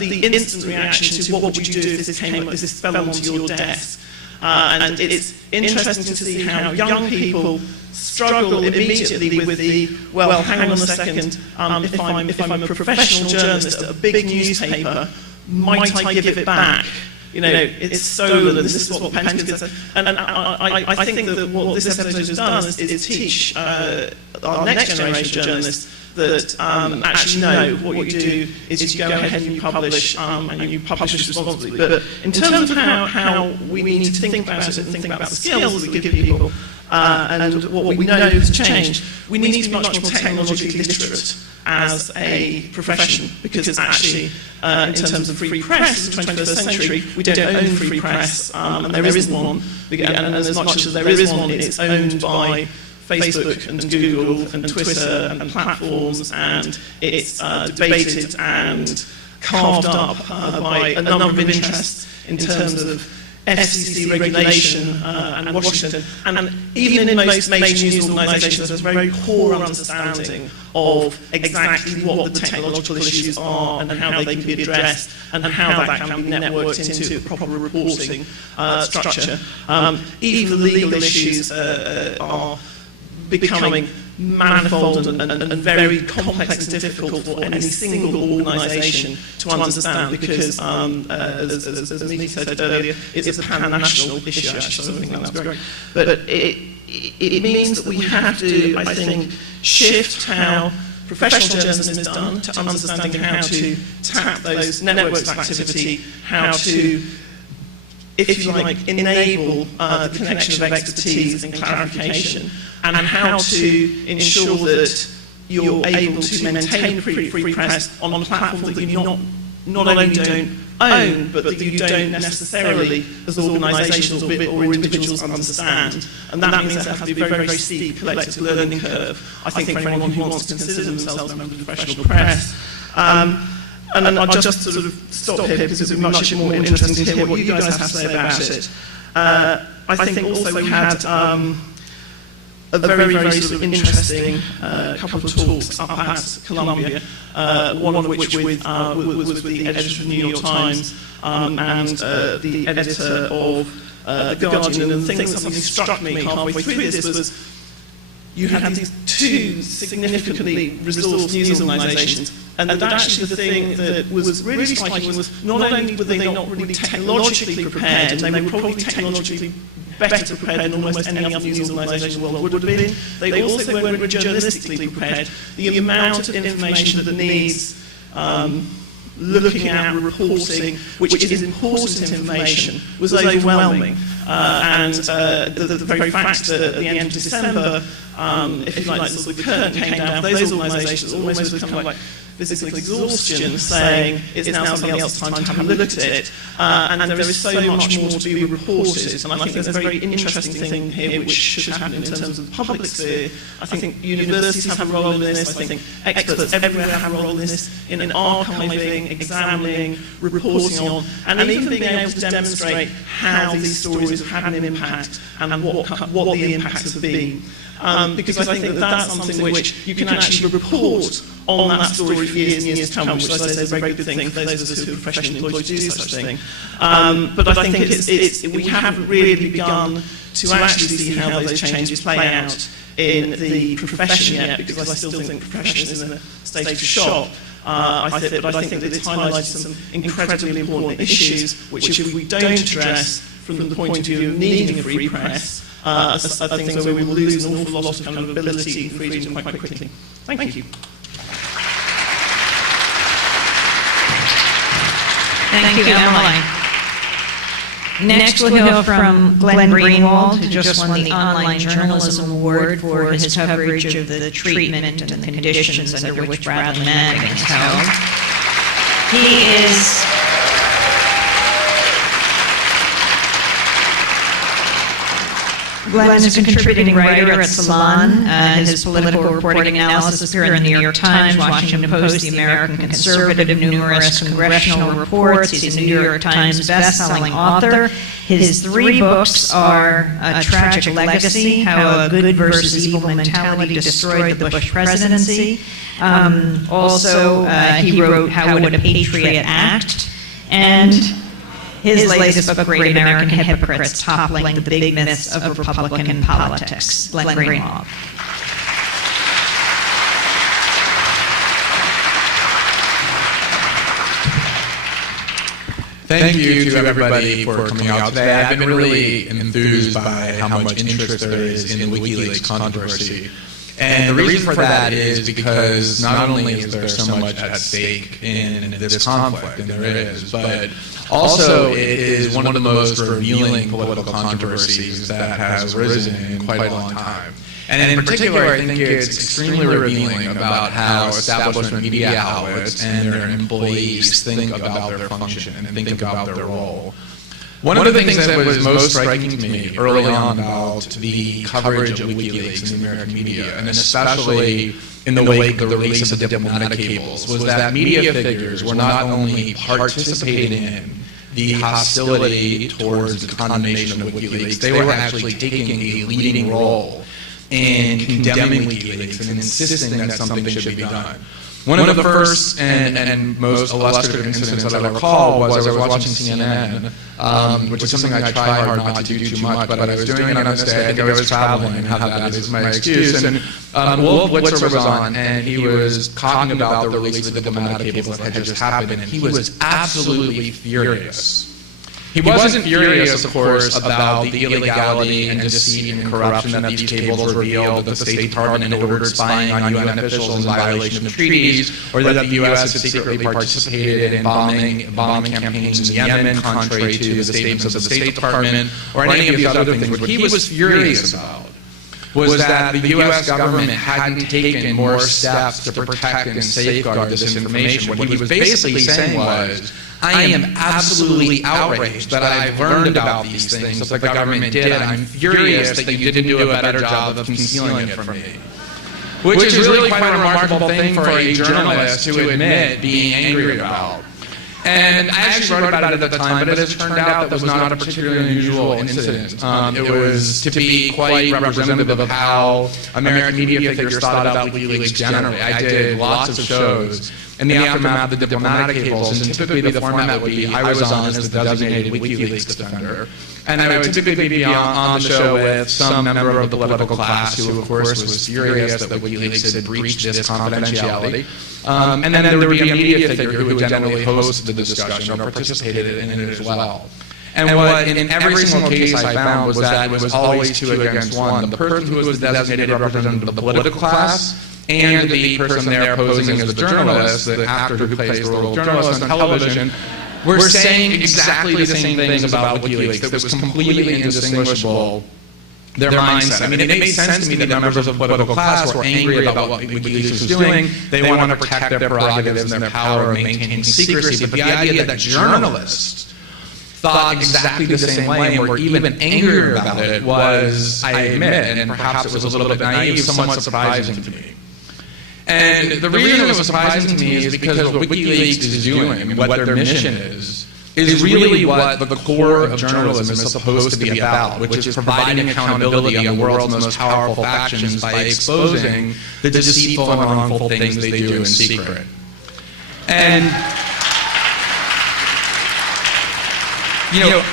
the instant reaction to what would you do if this fell onto your desk. And it's interesting to see how young people struggle immediately with the, well, hang on a second, if I'm a professional journalist at a big newspaper, might I give it back? It's stolen, this is what the Pentagon said. And I think that what this episode has done is teach our next generation of journalists that actually know what you do is you go ahead and you publish responsibly. But in terms of how we need to think about it and think about the skills that we give people and what we know has changed, we need to be much more technologically literate as a profession, because actually in terms of free press in the 21st century, we don't own free press, and there isn't one, and as much as there is one, it's owned by Facebook and Google and Twitter and platforms, and it's debated and carved up by a number of interests in terms of FCC regulation and Washington. And even in most major news organisations, there's a very poor understanding of exactly what the technological issues are and how they can be addressed and how that can be networked into a proper reporting structure. Even the legal issues are becoming manifold and very complex and difficult for any single organisation to understand, because, as Micah said earlier, it's a pan-national issue, actually, so I think that's great. But it means that we have to, I think, shift how professional journalism is done to understanding how to tap those networks of activity, how to, if you like, enable the connection of expertise and clarification, and how to ensure that you're able to maintain free press on a platform that you not only don't own, but that you don't necessarily, as organisations or individuals, understand. And that means there has to be a very, very steep collective learning curve, I think, for anyone who wants to consider themselves a member of the professional press. And I'll just sort of stop here because it would be much more interesting to hear what you guys have to say about it. I think also we had a very, very sort of interesting couple of talks up at Columbia, one of which was with the editor of the New York Times and the editor of The Guardian. And the thing that something struck me halfway through this was you had these two significantly resourced news organisations, and that actually the thing that was really striking was not only were they not really technologically prepared, and they were probably technologically better prepared than almost any other news organisation in the world would have been, they also weren't journalistically prepared. The amount of information that needs looking at reporting, which is important information, was overwhelming. And the very fact that at the end of December, if you like, the curtain came down for those organisations, almost with kind of like physical exhaustion, saying it's now somebody else's time to have a look at it. And there is so much more to be reported. And I think there's a very interesting thing here which should happen in terms of the public sphere. I think universities have a role in this. I think experts everywhere have a role in this, in archiving, examining, reporting on, and even being able to demonstrate how these stories have had an impact and what the impacts have been. Because I think that's something which you can actually report on that story for years and years to come, which, as I say, is a very good thing for those of us who are professionally employed to do such a thing. But I think we haven't really begun to actually see how those changes play out in the profession yet, because I still think the profession is in a state of shock. I think that it's highlighted some incredibly important issues which, if we don't address from the point of view of needing a free press, are things where we will lose an awful lot of kind of ability and freedom quite quickly. Thank you. Thank you, Emily. Next, we'll hear from Glen Greenwald, who just won the Online Journalism Award for his coverage of the treatment and the conditions under which Bradley Manning is held. He is Glen is a contributing writer at Salon. His political reporting analysis appear in the New York Times, Washington Post, the American Conservative, numerous congressional reports. He's a New York Times best-selling author. His 3 books are A Tragic Legacy, How a Good versus Evil Mentality Destroyed the Bush Presidency. He wrote How Would a Patriot Act? And his latest book, Great American Hypocrites, Toppling the Big Myths of Republican Politics. Glen Greenwald. Thank you to everybody for coming out today. I've been really enthused by how much interest there is in the WikiLeaks controversy. And the reason for that is because not only is there so much at stake in this conflict, and there is, but also it is one of the most revealing political controversies that has arisen in quite a long time. And in particular, I think it's extremely revealing about how establishment media outlets and their employees think about their function and think about their role. One of the things that was most striking to me early on about the coverage of WikiLeaks in the American media, and especially in the wake of the release of the diplomatic cables, was that media figures were not only participating in the hostility towards the condemnation of WikiLeaks, they were actually taking a leading role in condemning WikiLeaks and insisting that something should be done. One of the first and most illustrative incidents that I recall was I was watching CNN, which is something I try hard not to do too much, but I was doing it on this day. I think I was traveling and had that as my excuse. And Wolf Blitzer was on, and he was talking about the release of the diplomatic cables that had just happened, and he was absolutely furious. He wasn't furious, of course, about the illegality and deceit and corruption that these cables revealed, that the State Department had ordered spying on UN officials in violation of treaties, or that the U.S. had secretly participated in bombing campaigns in Yemen, contrary to the statements of the State Department, or any of these other things. What he was furious about was that the U.S. government hadn't taken more steps to protect and safeguard this information. What he was basically saying was, I am absolutely outraged that I've learned about these things that the government did. I'm furious that you didn't do a better job of concealing it from me. Which is really quite a remarkable thing for a journalist to admit being angry about. And I actually wrote about it at the time, but as it turned out, that was not a particularly unusual incident. It was to be quite representative of how American media figures thought about WikiLeaks generally. I did lots of shows in the aftermath of the diplomatic cables, and typically the format would be I was on as the designated WikiLeaks defender. And I would typically be on the show with some member of the political class who, of course, was furious that WikiLeaks had breached this confidentiality. And then there would be a media figure who would generally host the discussion or participated in it as well. And what in every single case I found was that it was always 2 against 1. The person who was the designated representative of the political class and the person there posing as the journalist, the actor who plays the role of journalist on television, were saying exactly the same things about WikiLeaks that was completely indistinguishable. Their mindset. I mean, it made sense to me that members of the political class were angry about what WikiLeaks was doing. They want to protect their prerogatives and their power of maintaining secrecy. But the idea that journalists thought exactly the same way and were even angrier about it was, I admit, and perhaps it was a little bit naive, somewhat surprising to me. And the reason it was surprising to me is because what WikiLeaks is doing, what their mission is really what the core of journalism is supposed to be about, which is providing accountability on the world's most powerful factions by exposing the deceitful and wrongful things they do in secret. And, you know,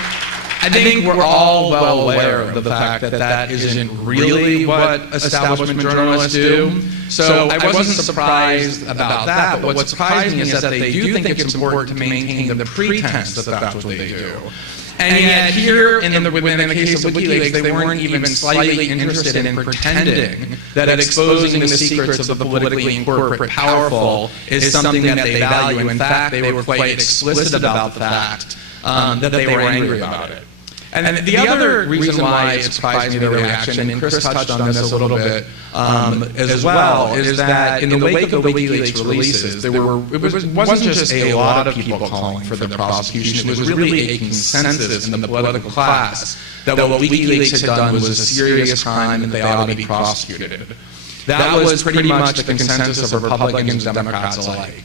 I think we're all well aware of the fact that that isn't really what establishment journalists do. So I wasn't surprised about that, but what surprised me is that they do think it's important to maintain the pretense that that's what they do. And yet here, within the case of WikiLeaks, they weren't even slightly interested in pretending that exposing the secrets of the politically and corporate powerful is something that they value. In fact, they were quite explicit about the fact that they were angry about it. And the other reason why it surprised me, the reaction, and Chris touched on this a little bit as well, is that in the wake of the WikiLeaks releases, it wasn't just a lot of people calling for the prosecution, it was really a consensus in the political class that what WikiLeaks had done was a serious crime and they ought to be prosecuted. That was pretty much the consensus of Republicans and Democrats alike.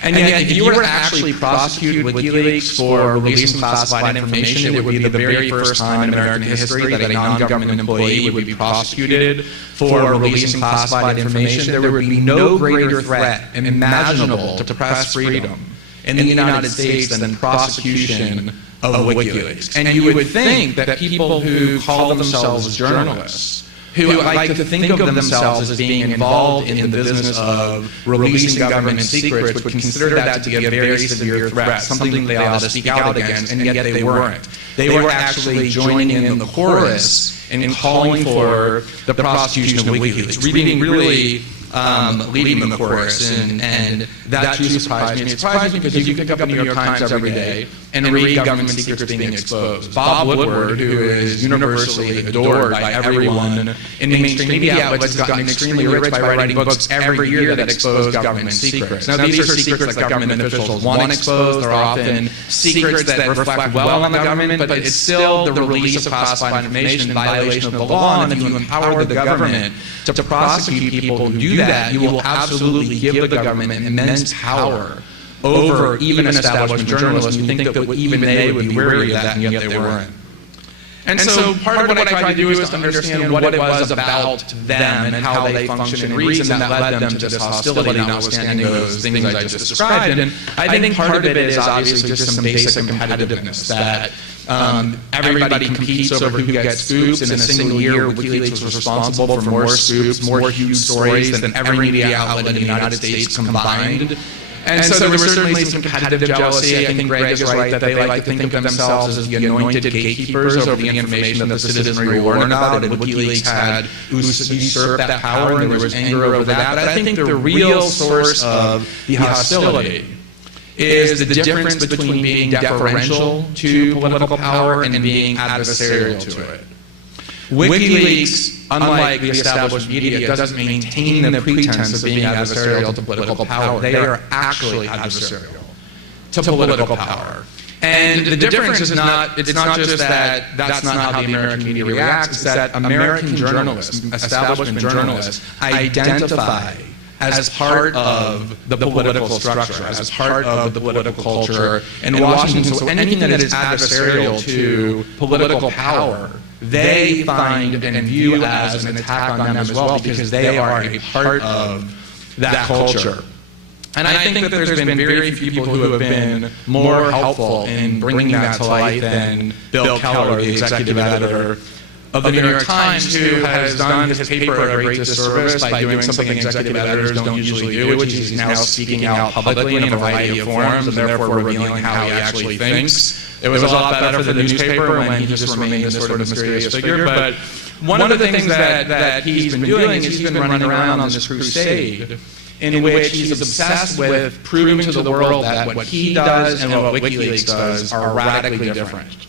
And yet, if you were to actually prosecute WikiLeaks for releasing classified information, it would be the very first time in American history that a non-government employee would be prosecuted for releasing classified information. There would be no greater threat imaginable to press freedom in the United States than prosecution of WikiLeaks. And you would think that people who call themselves journalists, who like to think of themselves as being involved in the business of releasing government secrets, would consider that to be a very severe threat, something they ought to speak out against, and yet they weren't. They were actually joining in the chorus and calling for the prosecution of WikiLeaks, really leading the chorus, and that too surprised me. It surprised me because you can pick up the New York Times every day and read government secrets being exposed. Bob Woodward, who is universally adored by everyone in mainstream media outlets, has gotten extremely rich by writing books every year that expose government secrets. Now, these are secrets that government officials want exposed. They're often secrets that reflect well on the government, but it's still the release of classified information in violation of the law, and if you empower the government to prosecute people who do that, you will absolutely give the government immense power over even establishment journalists. You think that even they would be wary of that, and yet they weren't. And so part of what I tried to do is to understand what it was about them and how they function and reason that led them to this hostility, notwithstanding those things I just described. And I think part of it is obviously just some basic competitiveness, that everybody competes over who gets scoops. In a single year, WikiLeaks was responsible for more scoops, more huge stories than every media outlet in the United States combined. And so there was certainly some competitive jealousy. I think Greg is right that they like to think of themselves as the anointed gatekeepers over the information that the citizenry were warned about, and WikiLeaks had usurped that power, and there was anger over that. But I think the real source of the hostility is the difference between being deferential to political power and being adversarial to it. WikiLeaks, unlike the established media, doesn't maintain the pretense of being adversarial to political power. They are actually adversarial to political power. And the difference is it's not just that that's not how the American media reacts, it's that American journalists, establishment journalists, identify as part of the political structure, as part of the political culture in Washington. So anything that is adversarial to political power, they find and view as an attack on them as well, because they are a part of that culture. And I think that there's been very few people who have been more helpful in bringing that to light than Bill Keller, the executive editor of the New York Times, who has done his paper a great disservice by doing something executive editors don't usually do, which is now speaking out publicly in a variety of forums and therefore revealing how he actually thinks. It was a lot better for the newspaper when he just remained this sort of mysterious figure. But one of the things that he's been doing is he's been running around on this crusade in which he's obsessed with proving to the world that what he does and what WikiLeaks does are radically different.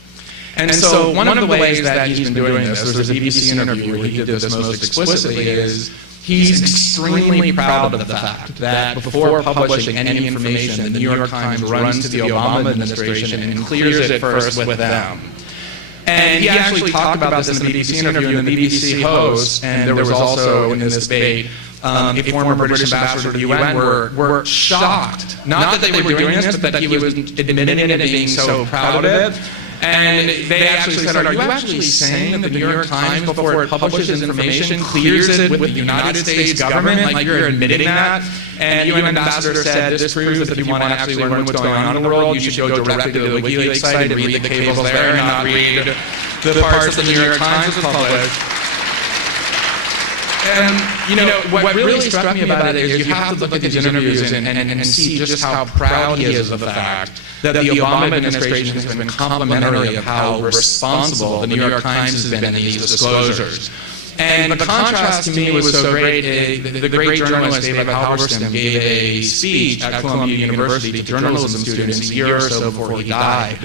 And so one of the ways that he's been doing this, there's a BBC interview where he did this most explicitly, is he's extremely proud of the fact that before publishing any information, the New York Times runs to the Obama administration and clears it first with them. And he actually talked about this in the BBC interview, and the BBC host, and there was also in this debate, a former British ambassador to the UN were shocked. Not that they were doing this, but that he was admitting it and being so proud of it. And they actually said, are you actually saying that the New York Times, before it publishes information, clears it with the United States government? Like, you're admitting that? And the UN ambassador said, this proves that if you want to actually learn what's going on in the world, you should go directly to the WikiLeaks site and read the cables there and not read the parts that the New York Times has published. And, what really struck me about it is you have to look at these interviews and see just how proud he is of the fact that the Obama administration has been complimentary of how responsible the New York Times has been in these disclosures. And the contrast to me was so great. The great journalist David Halberstam gave a speech at Columbia University to journalism students a year or so before he died.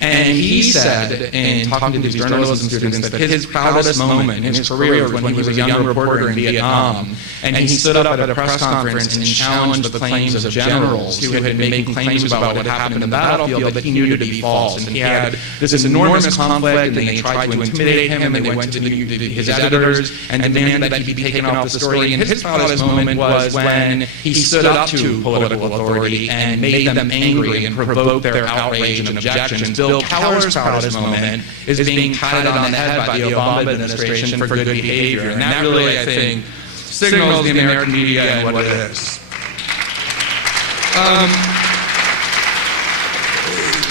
And he said, in talking to these journalism students, that his proudest moment in his career was when he was a young reporter in Vietnam, and he stood up at a press conference and challenged the claims of generals who had been making claims about what happened in the battlefield that he knew to be false. And he had this enormous conflict, and they tried to intimidate him, and they went to his editors and demanded that he be taken off the story. And his proudest moment was when he stood up to political authority and made them angry and provoked their outrage and objections. Bill Keller's proudest moment is being patted on the head by the Obama administration for good behavior. And that really, I think, signals the American media and what it is.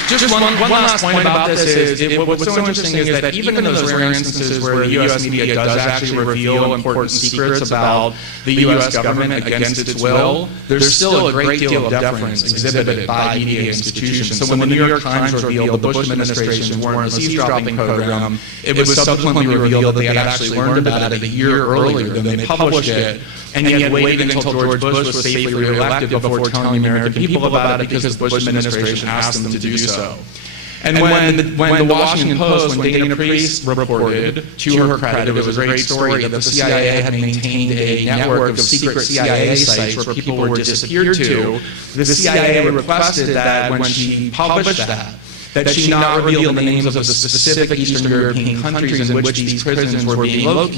Just one last point about this is, what's so interesting is that even in those rare instances where the U.S. media does actually reveal important secrets about the U.S. government against its will, there's still a great deal of deference exhibited by media institutions. So when the New York Times revealed the Bush administration's warrantless eavesdropping program, it was subsequently revealed that they had actually learned about it a year earlier than they published it, and yet waited until George Bush was safely reelected before telling the American people about it because the Bush administration asked them to do so. And when the Washington Post, when Dana Priest reported, to her credit, it was a great story that the CIA had maintained a network of secret CIA sites where people were disappeared to, the CIA requested that when she published that she not reveal the names of the specific Eastern European countries in which these prisons were located,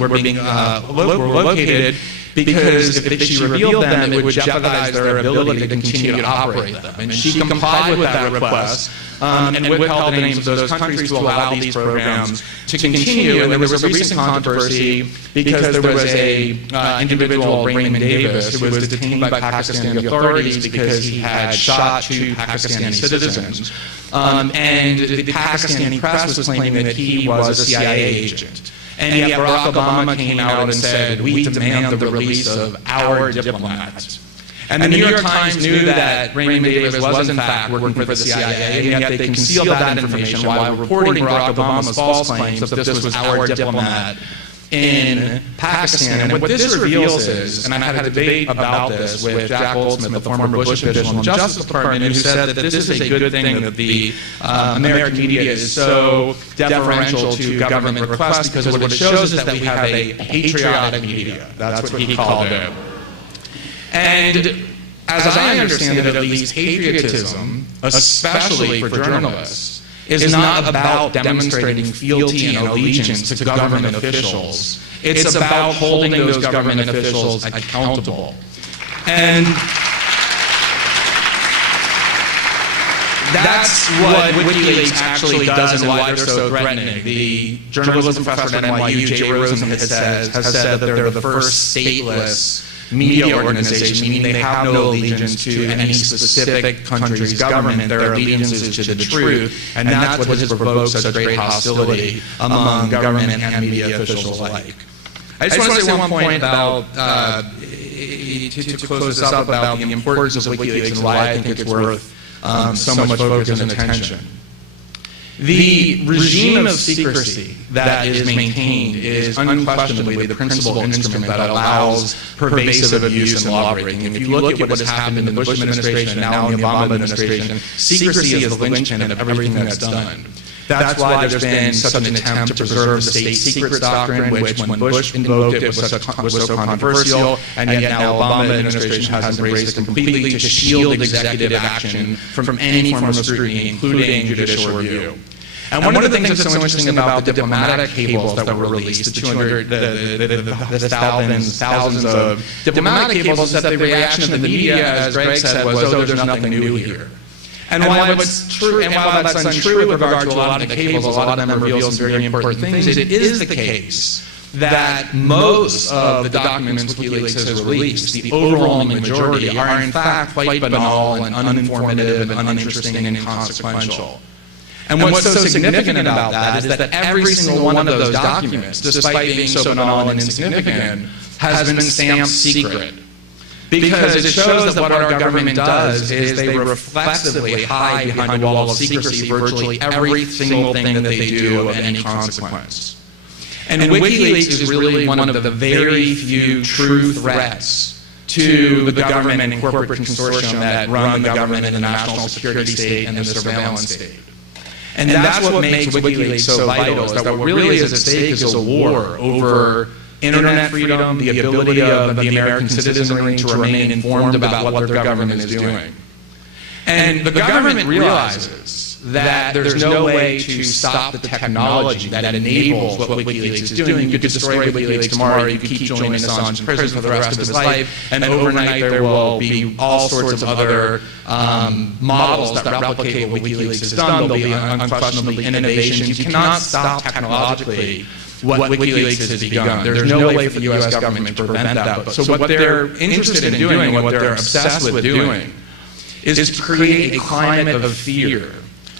because if she revealed them, it would jeopardize their ability to continue to operate them. And she complied with that request and withheld the names of those countries to allow these programs to continue. And there was a recent controversy because there was an individual, Raymond Davis, who was detained by Pakistani authorities because he had shot 2 Pakistani citizens. And the Pakistani press was claiming that he was a CIA agent. And yet Barack Obama came out and said, we demand the release of our diplomat. And the New York Times knew that Raymond Davis was in fact working for the CIA, and yet they concealed that information while reporting Barack Obama's false claims that this was our diplomat in Pakistan. And what this reveals is, and I had a debate about this with Jack Goldsmith, the former Bush official in the Justice Department, who said that this is a good thing that the American media is so deferential to government requests, because what it shows is that we have a patriotic media. That's what he called it. And as I understand it, at least, patriotism, especially for journalists, is not about demonstrating fealty and allegiance to government officials. It's about holding those government officials accountable. And that's what Wikileaks actually does and why they're so threatening. The journalism professor at NYU, Jay Rosen, has said that they're the first stateless media organization, meaning they have no allegiance to any specific country's government. Their allegiance is to the truth, and that's what has provoked such great hostility among government and media officials alike. I just want to say one point about, to close this up, about the importance of WikiLeaks and why I think it's worth so much focus and attention. The regime of secrecy that is maintained is unquestionably the principal instrument that allows pervasive abuse and lawbreaking. If you look at what has happened in the Bush administration and now in the Obama administration, secrecy is the linchpin of everything that's done. That's why there's been such an attempt to preserve the state secrets doctrine, which when Bush invoked it was so controversial, and yet now Obama administration has embraced it completely to shield executive action from any form of scrutiny, including judicial review. And one of the things that's so interesting about the diplomatic cables that were released, the thousands of diplomatic cables, is that the reaction of the media, as Greg said, was, oh, there's nothing new here. And while that's true, and while that's untrue with regard to a lot of the cables, a lot of them reveal some very important things, it is the case that most of the documents WikiLeaks has released, the overwhelming majority, are in fact quite banal and uninformative and uninteresting and inconsequential. And what's so significant about that is that every single one of those documents, despite being so banal and insignificant, has been stamped secret. Because it shows that what our government does is they reflexively hide behind a wall of secrecy virtually every single thing that they do of any consequence. And WikiLeaks is really one of the very few true threats to the government and corporate consortium that run the government and the national security state and the surveillance state. And that's what makes WikiLeaks so vital, is that what really is at stake is a war over internet freedom, the ability of the American citizenry to remain informed about what their government is doing. And the government realizes that there's no way to stop the technology that enables what WikiLeaks is doing. You could destroy WikiLeaks tomorrow, you could keep Julian Assange in prison for the rest of his life, and overnight there will be all sorts of other models that replicate what WikiLeaks has done. There'll be unquestionably innovations. You cannot stop technologically what WikiLeaks has begun. There's no way for the US government to prevent that. So what they're interested in doing, what they're obsessed with doing, is to create a climate of fear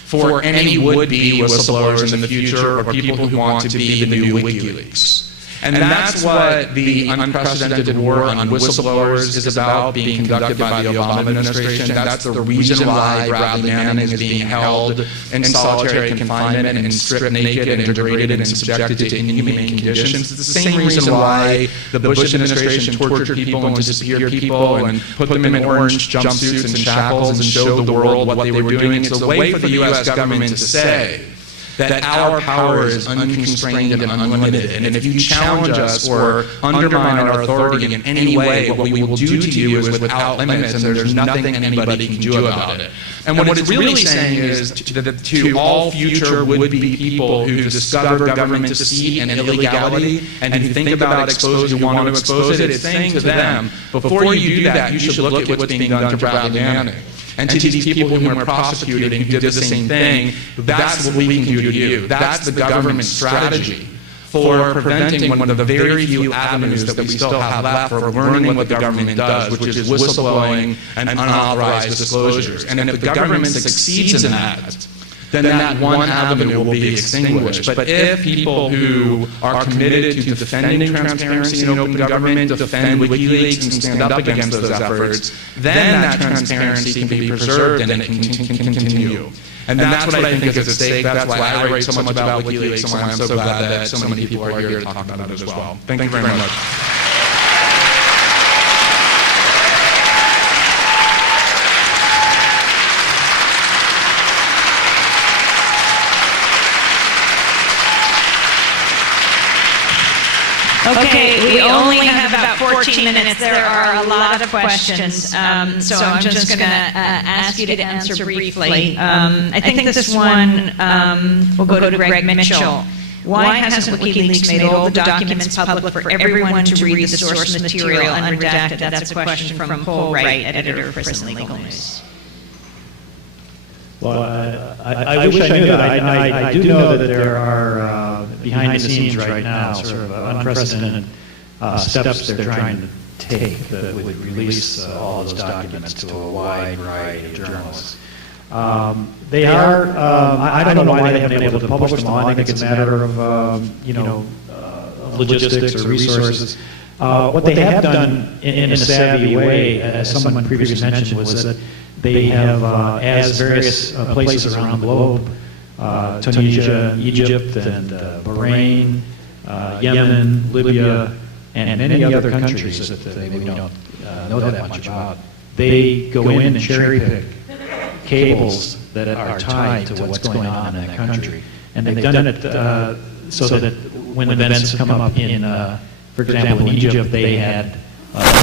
for any would-be whistleblowers in the future or people who want to be the new WikiLeaks. And that's what the unprecedented war on whistleblowers is about, being conducted by the Obama administration. That's the reason why Bradley Manning is being held in solitary confinement and stripped naked and degraded and subjected to inhumane conditions. It's the same reason why the Bush administration tortured people and disappeared people and put them in orange jumpsuits and shackles and showed the world what they were doing. It's a way for the US government to say that our power is unconstrained and unlimited, and if you challenge us or undermine our authority in any way, what we will do to you is without limits, and there's nothing anybody can do about it. And what it's really saying is to all future would-be people who discover government deceit and illegality and who think about exposing, who want to expose it, it's saying to them, before you do that, you should look at what's being done to Bradley Manning. And to these people whom we're prosecuting who did the same thing, that's what we can do to you. That's the government's strategy for preventing one of the very few avenues that we still have left for learning what the government does, which is whistleblowing and unauthorized disclosures. And if the government succeeds in that, then that one avenue will be extinguished. But if people who are committed to defending transparency and open government defend WikiLeaks and stand up against those efforts, then that transparency can be preserved and it can continue. And that's what I think is at stake. That's why I write so much about WikiLeaks and why I'm so glad that so many people are here to talk about it as well. Thank you very much. Okay, we only have about 14 minutes. There are a lot of questions, so I'm just going to ask you to answer briefly. I think this one will go to Greg Mitchell. Why hasn't WikiLeaks made all the documents public for everyone to read the source material unredacted? That's a question from Paul Wright, editor of Prison Legal News. Well, I wish I knew that. I do know that there are, behind the scenes right now, sort of unprecedented steps they're trying to take that would release all those documents to a wide variety of journalists. They are, I don't know why they haven't been able to publish them all. I think it's a matter of, logistics or resources. What they have done in a savvy way, as someone previously mentioned, was that they have, as various places around the globe, Tunisia, Egypt, and Bahrain, Yemen, Libya, and many other countries that we don't know that much about, they go in and cherry pick cables that are tied to what's going on in that country. And they've done it so that when events come up in, for example, in Egypt, they had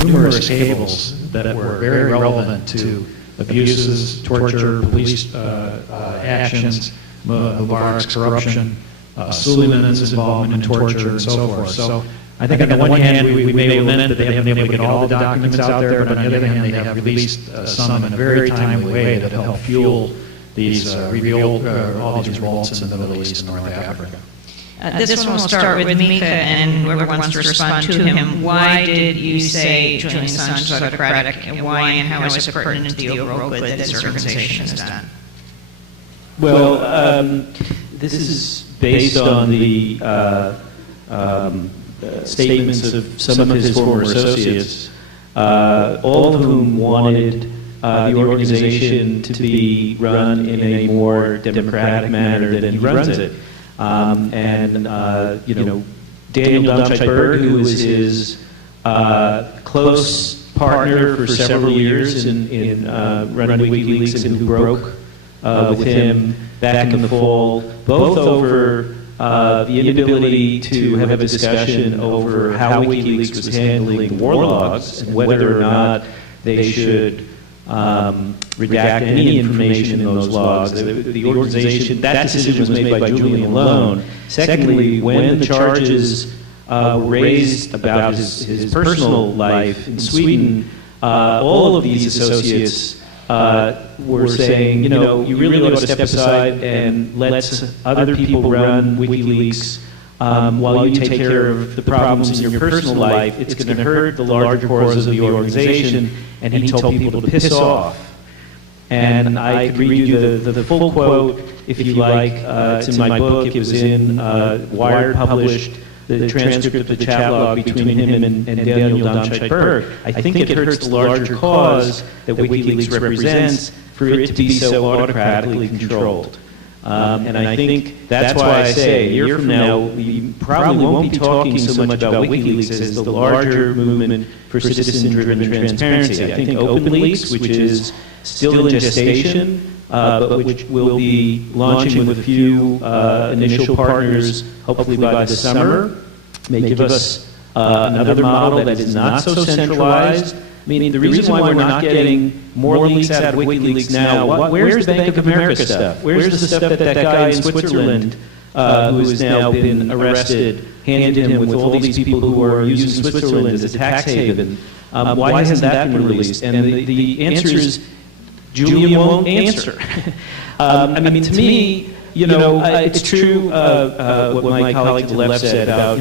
numerous cables that were very relevant to abuses, torture, police actions, Mubarak's corruption, Suleiman's involvement in torture, and so forth. So I think on the one hand, we may lament that they haven't been able to get all the documents out there, but on the other hand, they have released some in a very timely way that help fuel these all these revolts in the Middle East and North Africa. This one will start with Micah, and whoever wants to respond to him. Why did you say Julian Assange is autocratic, and why and how is it pertinent to the overall good that his organization has done? Well, this is based on the statements of some of his former associates, all of whom wanted the organization to be run in a more democratic manner than he runs it. Daniel Domscheit-Berg, who was his close partner for several years in running WikiLeaks and who broke with him back in the fall, both over the inability to have a discussion over how WikiLeaks was handling war logs and whether or not they should redact any information in those logs. The organization, that decision was made by Julian alone. Secondly, when the charges were raised about his personal life in Sweden, all of these associates were saying, you really ought to step aside and let other people run WikiLeaks while you take care of the problems in your personal life. It's going to hurt the larger cause of the organization. And he told people to piss off. And I could read you the full quote, if you like. It's in my book. It was in Wired published the transcript of the chat log between him and Daniel Domscheit-Berg. I think it hurts the larger cause that WikiLeaks represents for it to be so autocratically controlled. And I think that's why I say a year from now, we probably won't be talking so much about WikiLeaks as the larger movement for citizen-driven transparency. I think OpenLeaks, which is still in gestation, but which will be launching with a few initial partners, hopefully by the summer, may give us another model that is not so centralized. I mean, the reason why we're not getting more leaks out of WikiLeaks now, where's the Bank of America stuff? Where's the stuff that guy in Switzerland, who has now been arrested, handed him with all these people who are using Switzerland as a tax haven? Why hasn't that been released? And the answer is Julian won't answer. I mean, to me, it's true what my colleague to the left said about,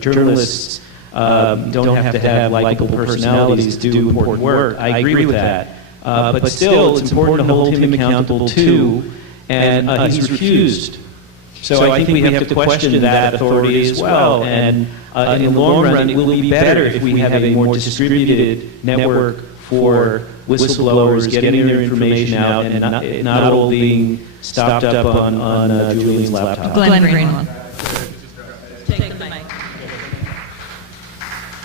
journalists don't have to have likable personalities to do important work. I agree with that. But still, it's important to hold him accountable too, and he's refused. So I think we have to question that authority as well. And in the long run, it will be better if we have a more distributed network for whistleblowers getting their information out and not all being stopped up on Julian's laptop. Glen Greenwald.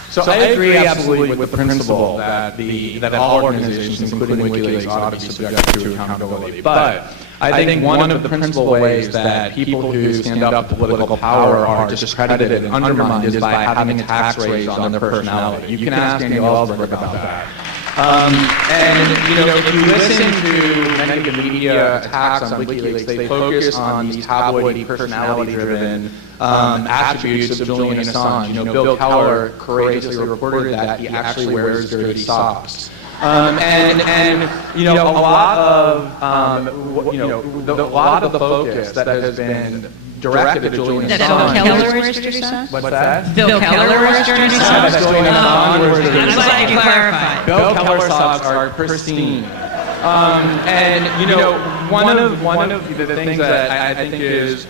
So I agree absolutely with the principle that all organizations, including WikiLeaks, ought to be subject to accountability. But I think one of the principal ways that people who stand up to political power are discredited and undermined is by having a tax raised on their personality. You can ask Daniel Ellsberg about that. If you listen to many of the media attacks on WikiLeaks, they focus on these tabloidy, personality-driven attributes of Julian Assange. Bill Keller courageously reported that he actually wears dirty socks. A lot of the focus that has been directed at Julian Assange. That Bill Keller wears dirty socks? What's that? Bill Keller wears dirty socks? I'm glad you clarified. Bill Keller socks are pristine. One of the things that I think is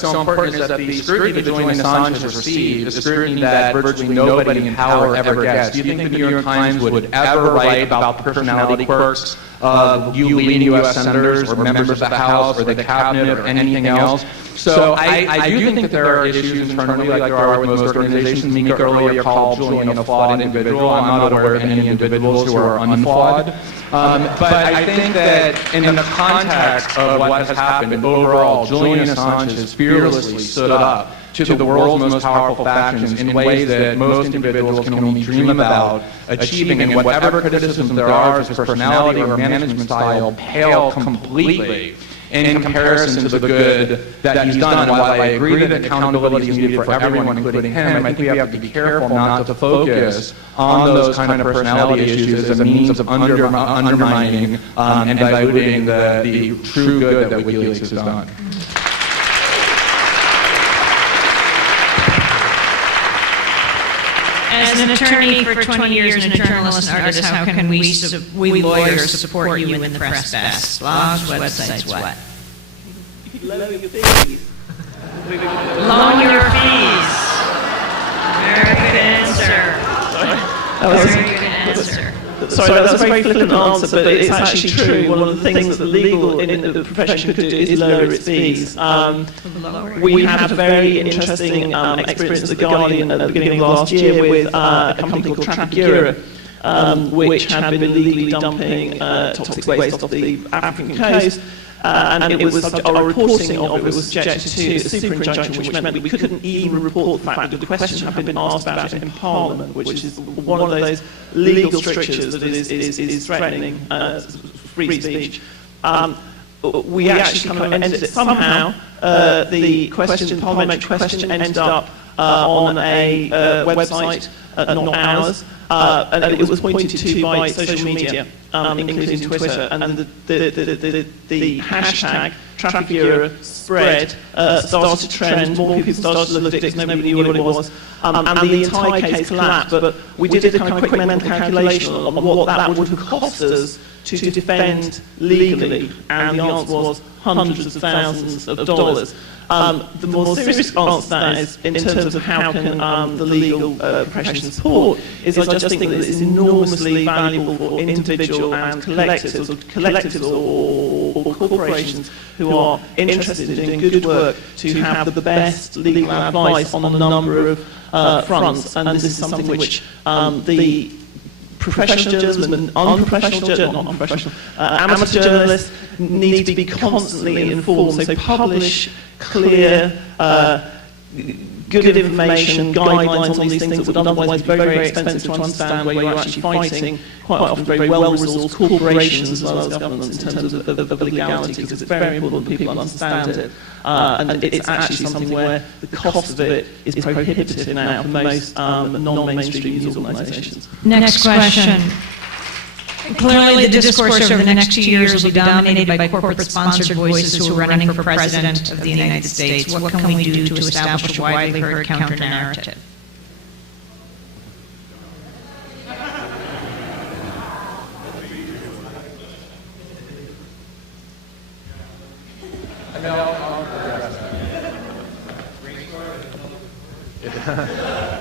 so important is that the scrutiny that Julian Assange has received, the scrutiny that virtually nobody in power ever gets. Do you think the New York Times would ever write about the personality quirks of leading U.S. senators or members of the House or the cabinet or anything else? So I do think that there are issues internally, like there are with most organizations. Micah earlier called Julian a flawed individual. I'm not aware of any individuals who are unflawed. But I think that in the context of what has happened overall, Julian Assange has fearlessly stood up to the world's most powerful factions in ways that most individuals can only dream about achieving, and whatever criticisms there are of his personality or management style pale completely in comparison to the good that he's done. And while I agree that accountability is needed for everyone, including him, I think we have to be careful not to focus on those kind of personality issues as a means of undermining and diluting the true good that WikiLeaks has done. as an attorney for 20 years and a journalist and artist, how can we lawyers support you in the press best? Blogs, websites, what? Lower your fees. Lower your fees. Very good answer. Very good answer. Sorry, that's a very flippant answer, but it's actually true. One of the things that the legal in the profession could do is lower its fees. We had a very interesting experience at The Guardian at the beginning of last year with a company called Trafigura, which had been illegally dumping toxic waste off the African coast. And it was our reporting of it was subjected to a super injunction, which meant that we couldn't even report the fact that the question had been asked about it in Parliament, which is one of those legal strictures that is threatening free speech. We actually kind of ended it somehow. The question, parliamentary question, ended up on a website, not ours. And it was pointed to by social media, including Twitter, and the hashtag Trafigura spread, started to trend, more people started to look at it because nobody knew what it was, and the entire case collapsed. But we did a kind of quick mental calculation on what that would have cost us to defend legally, and the answer was hundreds of thousands of dollars. The more serious answer to that is, in terms of how can the legal profession support, is I just think that it's enormously valuable for individual and collectives or corporations who are interested in doing good work to have the best legal advice on a number of fronts. And this is something which the professional journalism and amateur journalists need to be constantly informed. So publish clear, good information, guidelines on these things that would otherwise be very, very expensive to understand, where you're actually fighting quite often very well-resourced corporations as well as governments in terms of legality, because it's very important that people understand it. And it's actually something where the cost of it is prohibitive now for most non-mainstream news organisations. Next question. Clearly, the discourse over the next 2 years will be dominated by corporate-sponsored voices who are running for president of the United States. What can we do to establish a widely heard counter-narrative?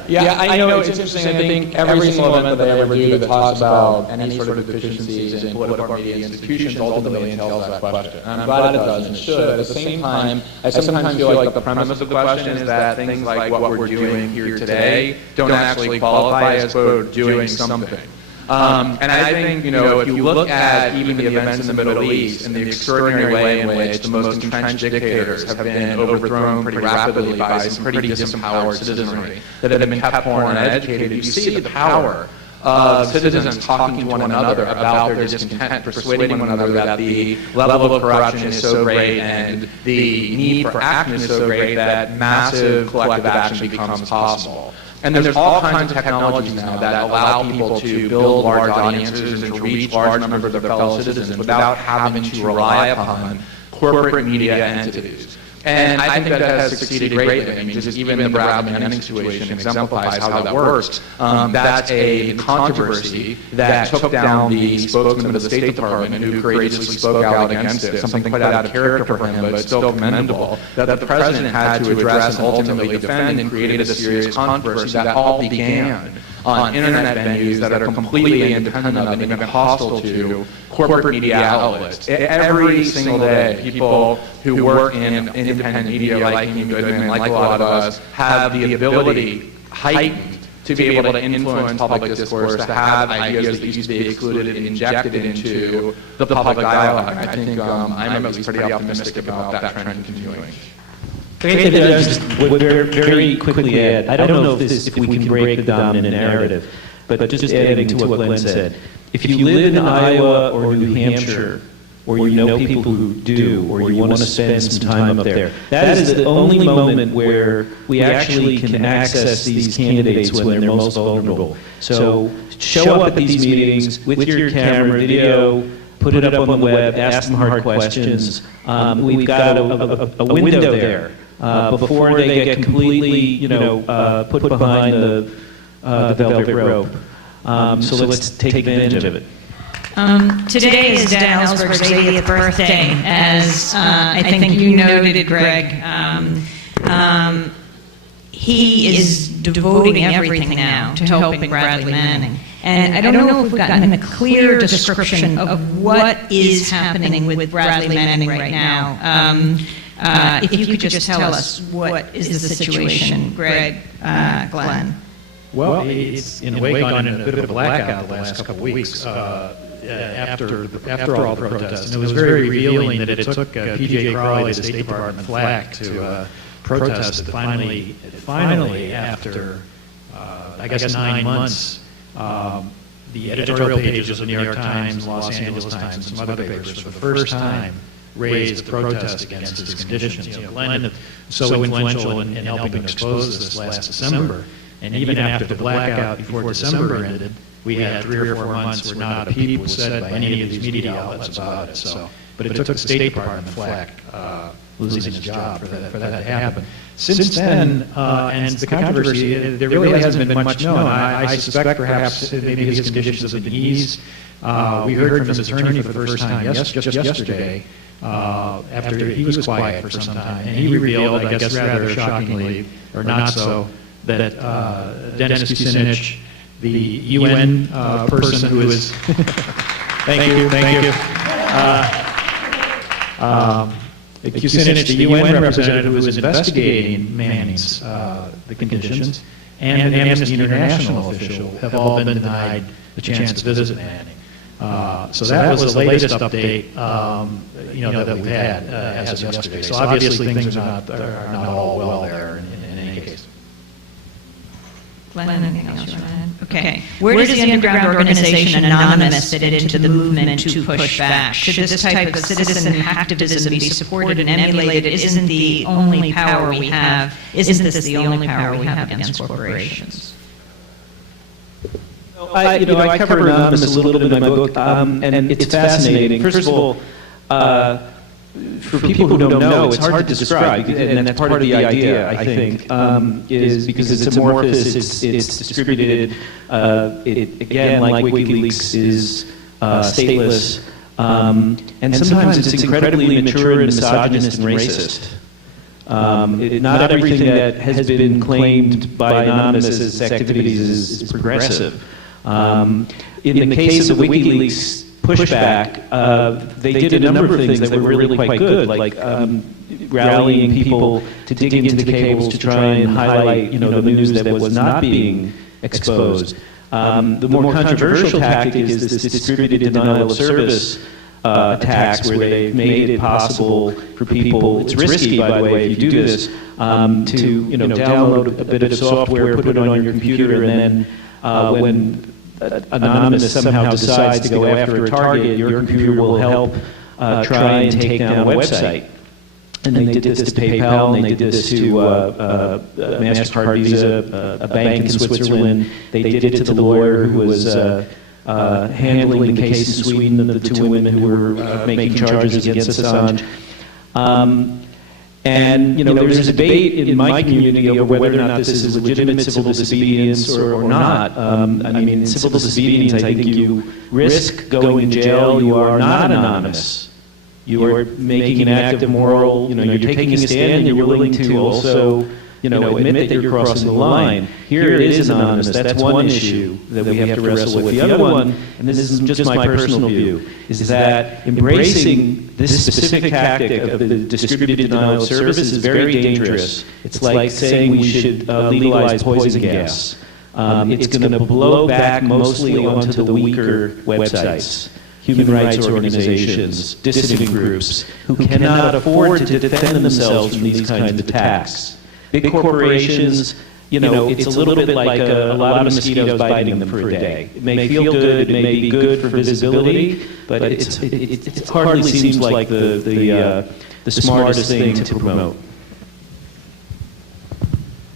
Yeah, I know it's interesting. I think every single event that they ever do that talks about any sort of deficiencies in political media institutions ultimately entails that question. And I'm glad it does and it should. At the same time, I sometimes feel like the premise of the question is that things like what we're doing here today don't actually qualify as, quote, doing something. And I think, if you look at even the events in the Middle East and the extraordinary way in which the most entrenched dictators have been overthrown pretty rapidly by some pretty disempowered citizenry that have been kept poor and uneducated, you see the power of citizens talking to one another about their discontent, persuading one another that the level of corruption is so great and the need for action is so great that massive collective action becomes possible. And there's all kinds of technologies now that allow people to build large audiences and to reach large numbers of their fellow citizens without having to rely upon corporate media entities. And I think that has succeeded greatly. I mean, just even the Bradley Manning situation exemplifies how that works. That's a controversy that took down the spokesman of the State Department who courageously spoke out against it, something quite out of character for him, but still commendable, that the president had to address and ultimately defend, and created a serious controversy that all began on internet venues that are completely independent of and even hostile to corporate media outlets. Every single day, people who work in independent media like me, Goodman, like a lot of us, have the ability, heightened, to be able to influence public discourse, to have ideas that used to be excluded and injected into the public dialogue. I think I'm at least pretty optimistic about that trend continuing. I just would very quickly add, I don't know if we can break the dominant narrative, but just adding to what Glen said. If you live in Iowa or New Hampshire, or you know people who do, or you want to spend some time up there, that is the only moment where we actually can access these candidates when they're most vulnerable. So show up at these meetings with your camera, video, put it up on the web, ask them hard questions. We've got a window there before they get completely, put behind the velvet rope. So let's take advantage of it. Today is Dan Ellsberg's 80th birthday, as I think you noted, Greg. He is devoting everything now to helping Bradley Manning. And I don't know if we've gotten a clear description of what is happening with Bradley Manning right now. If you could just tell us what is the situation, Greg, Glenn. Well, it's in a way gone in a bit of a blackout the last couple of weeks after all the protests. And it was very revealing that it took P.J. Crowley, the State Department flack, to protest that finally after, I guess, 9 months, the editorial pages of the New York Times, Los Angeles Times, and some other papers for the first time raised the protest against his conditions. Glen was so influential in helping expose this last December. And even after the blackout before December ended, we had 3 or 4 months where not a peep was said by any of these media outlets about it. But it took the State Department flack, losing his job for that to happen. Since then, and the controversy, there really hasn't been much known. I suspect perhaps maybe his conditions have been eased. We heard from his attorney for the first time just yesterday, after he was quiet for some time, and he revealed, I guess rather shockingly, or not so, that Dennis Kucinich, the UN person who is... thank you. Kucinich, the UN representative who was investigating Manning's the conditions, and an Amnesty International official have all been denied the chance to visit Manning. So that was the latest update, that we've had as of yesterday. So obviously things are not all well there in any case. Glenn, anything else you want to add? Okay. Where does the underground organization Anonymous fit into the movement to push back? Should this type of citizen activism be supported and emulated? Isn't the only power we have, isn't this the only power we have against corporations? I cover Anonymous a little bit in my book, and it's fascinating. First of all, for people who don't know, it's hard to describe, and that's part of the idea, I think, is because it's amorphous, it's distributed, again, like WikiLeaks, is stateless, and sometimes it's incredibly immature and misogynist and racist. Not everything that has been claimed by Anonymous as activities is progressive. In the case of WikiLeaks pushback, they did a number of things that were really quite good, like rallying people to dig into the cables to try and highlight, the news that was not being exposed. The more controversial tactic is this distributed denial of service attacks, where they've made it possible for people. It's risky, by the way, if you do this, to download a bit of software, put it on your computer, and then when Anonymous somehow decides to go after a target, your computer will help try and take down a website. And they did this to PayPal, and they did this to MasterCard, Visa, a bank in Switzerland. They did it to the lawyer who was handling the case in Sweden of the 2 women who were making charges against Assange. And there's a debate in my community over whether or not this is legitimate civil disobedience or not. In civil disobedience, I think you risk going to jail. You are not anonymous. You are making an act of moral. You're taking a stand. You're willing to also, admit that you're crossing the line. Here it is anonymous. That's one issue that we have to wrestle with. The other one, and this is just my personal view, is that embracing this specific tactic of the distributed denial of service is very dangerous. It's like saying we should legalize poison gas. It's going to blow back mostly onto the weaker websites, human rights organizations, dissident groups, who cannot afford to defend themselves from these kinds of attacks. Big corporations, it's a little bit like a lot of mosquitoes biting them for a day. It may feel good, it may be good for visibility, but it hardly seems like the smartest thing to promote.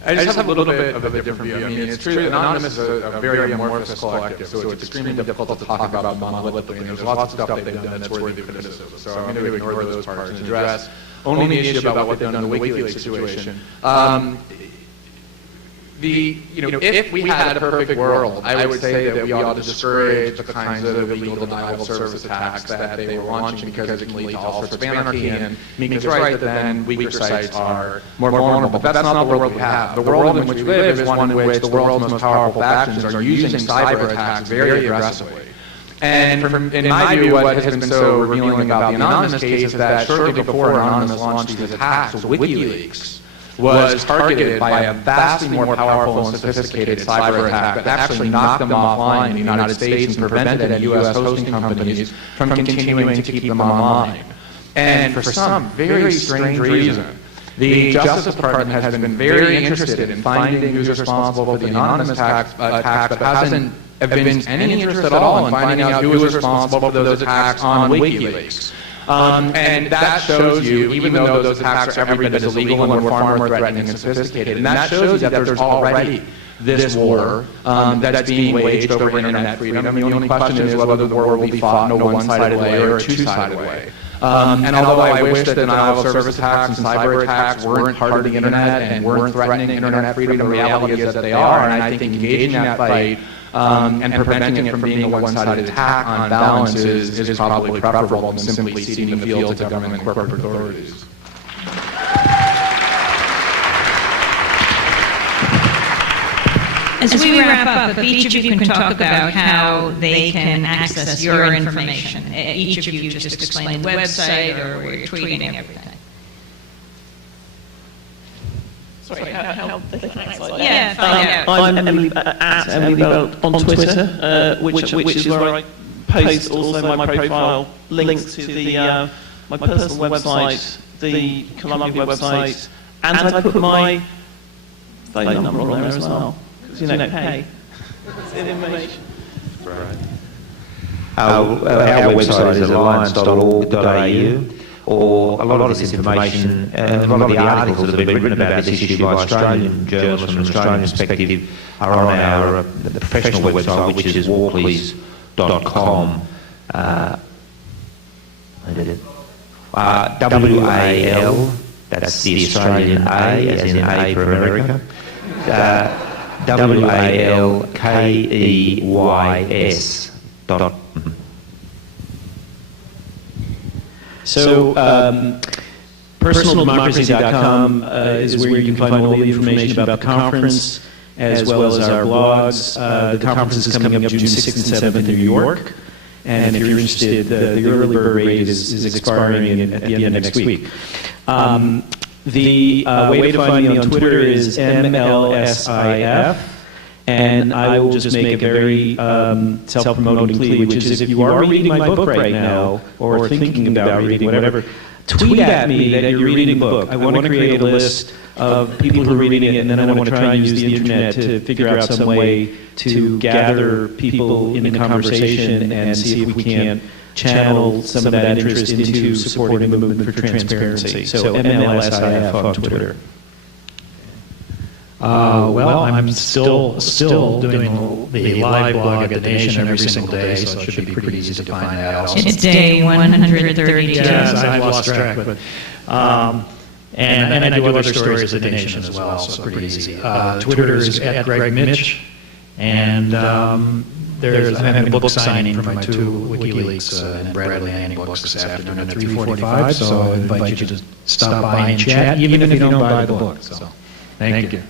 I just have a little bit of a different view. It's true that Anonymous is a very amorphous collective, so it's extremely difficult to talk about monolithically, and there's lots of stuff they've done that's worthy of criticism. So I'm going to ignore those parts and address only the issue about what they've done in the WikiLeaks situation. if we had a perfect world, I would say that we ought to discourage the kinds of illegal denial of service attacks that they were launching because it can lead to all sorts of anarchy, and Micah's right that then weaker sites are more vulnerable. But that's not the world we have. The world in which we live is one in which the world's most powerful factions are using cyber attacks very aggressively. And in my view, what has been so revealing about the Anonymous case is that shortly before Anonymous launched these attacks, Wikileaks was targeted by a vastly more powerful and sophisticated cyber attack that actually knocked them offline in the United States and prevented U.S. hosting companies from continuing to keep them online. And for some very strange reason, the Justice Department has been very interested in finding who's responsible for the Anonymous attacks, but hasn't evinced any interest at all in finding out who was responsible for those attacks on Wikileaks. And that shows you, even though those attacks are every bit as illegal and far more threatening and sophisticated, and that shows you that there's already this war that's being waged over internet freedom. And the only question is whether the war will be fought in a one-sided way or a two-sided way. And although I wish that denial of service attacks and cyber attacks weren't part of the internet and weren't threatening internet freedom, the reality is that they are, and I think engaging that fight and preventing it from being a one-sided attack on balance is probably preferable than simply ceding the field to government and corporate authorities. As we wrap up, if each of you can talk about how they can access your information. Each of you just explain the website or where you're tweeting everything. Sorry, how they can access it? Yeah, find out. I'm Emily, at Emily Belt on Twitter, which is where I post also my profile links to the my personal website, the Columbia website, and I put my phone number on there as well. Because, pay. It's information. Right. Our website is alliance.org.au, or a lot of this information, a lot of the articles that have been written about this issue by Australian journalists from an Australian perspective are on our the professional website, which is walkleys.com. WAL, that's the Australian A, as in A for America. WALKEYS. So, personaldemocracy.com is where you can find all the information about the conference, as well as our blogs. The conference is coming up June 6th and 7th in New York. And if you're interested, the early bird rate is expiring at the end of next week. The way to find me on Twitter is MLSIF. And I will just make a very self-promoting plea, which is if you are reading my book right now, or thinking about reading, whatever, tweet at me that you're reading the book. I want to create a list of people who are reading it, and then I want to try and use the internet to figure out some way to gather people in the conversation and see if we can't channel some of that interest into supporting the movement for transparency. So MLSIF on Twitter. Well, I'm still doing the live blog at The Nation every single day, so it should be pretty easy to find that also. It's day 132. Yes, I've lost track. But, and I do other stories at The Nation as well, so pretty easy. Twitter is at Greg Mitch, and I'm having a book signing for my two Wikileaks and Bradley Manning books this afternoon at 3:45, so I invite you to stop by and chat, even if you don't buy the book. So, thank you.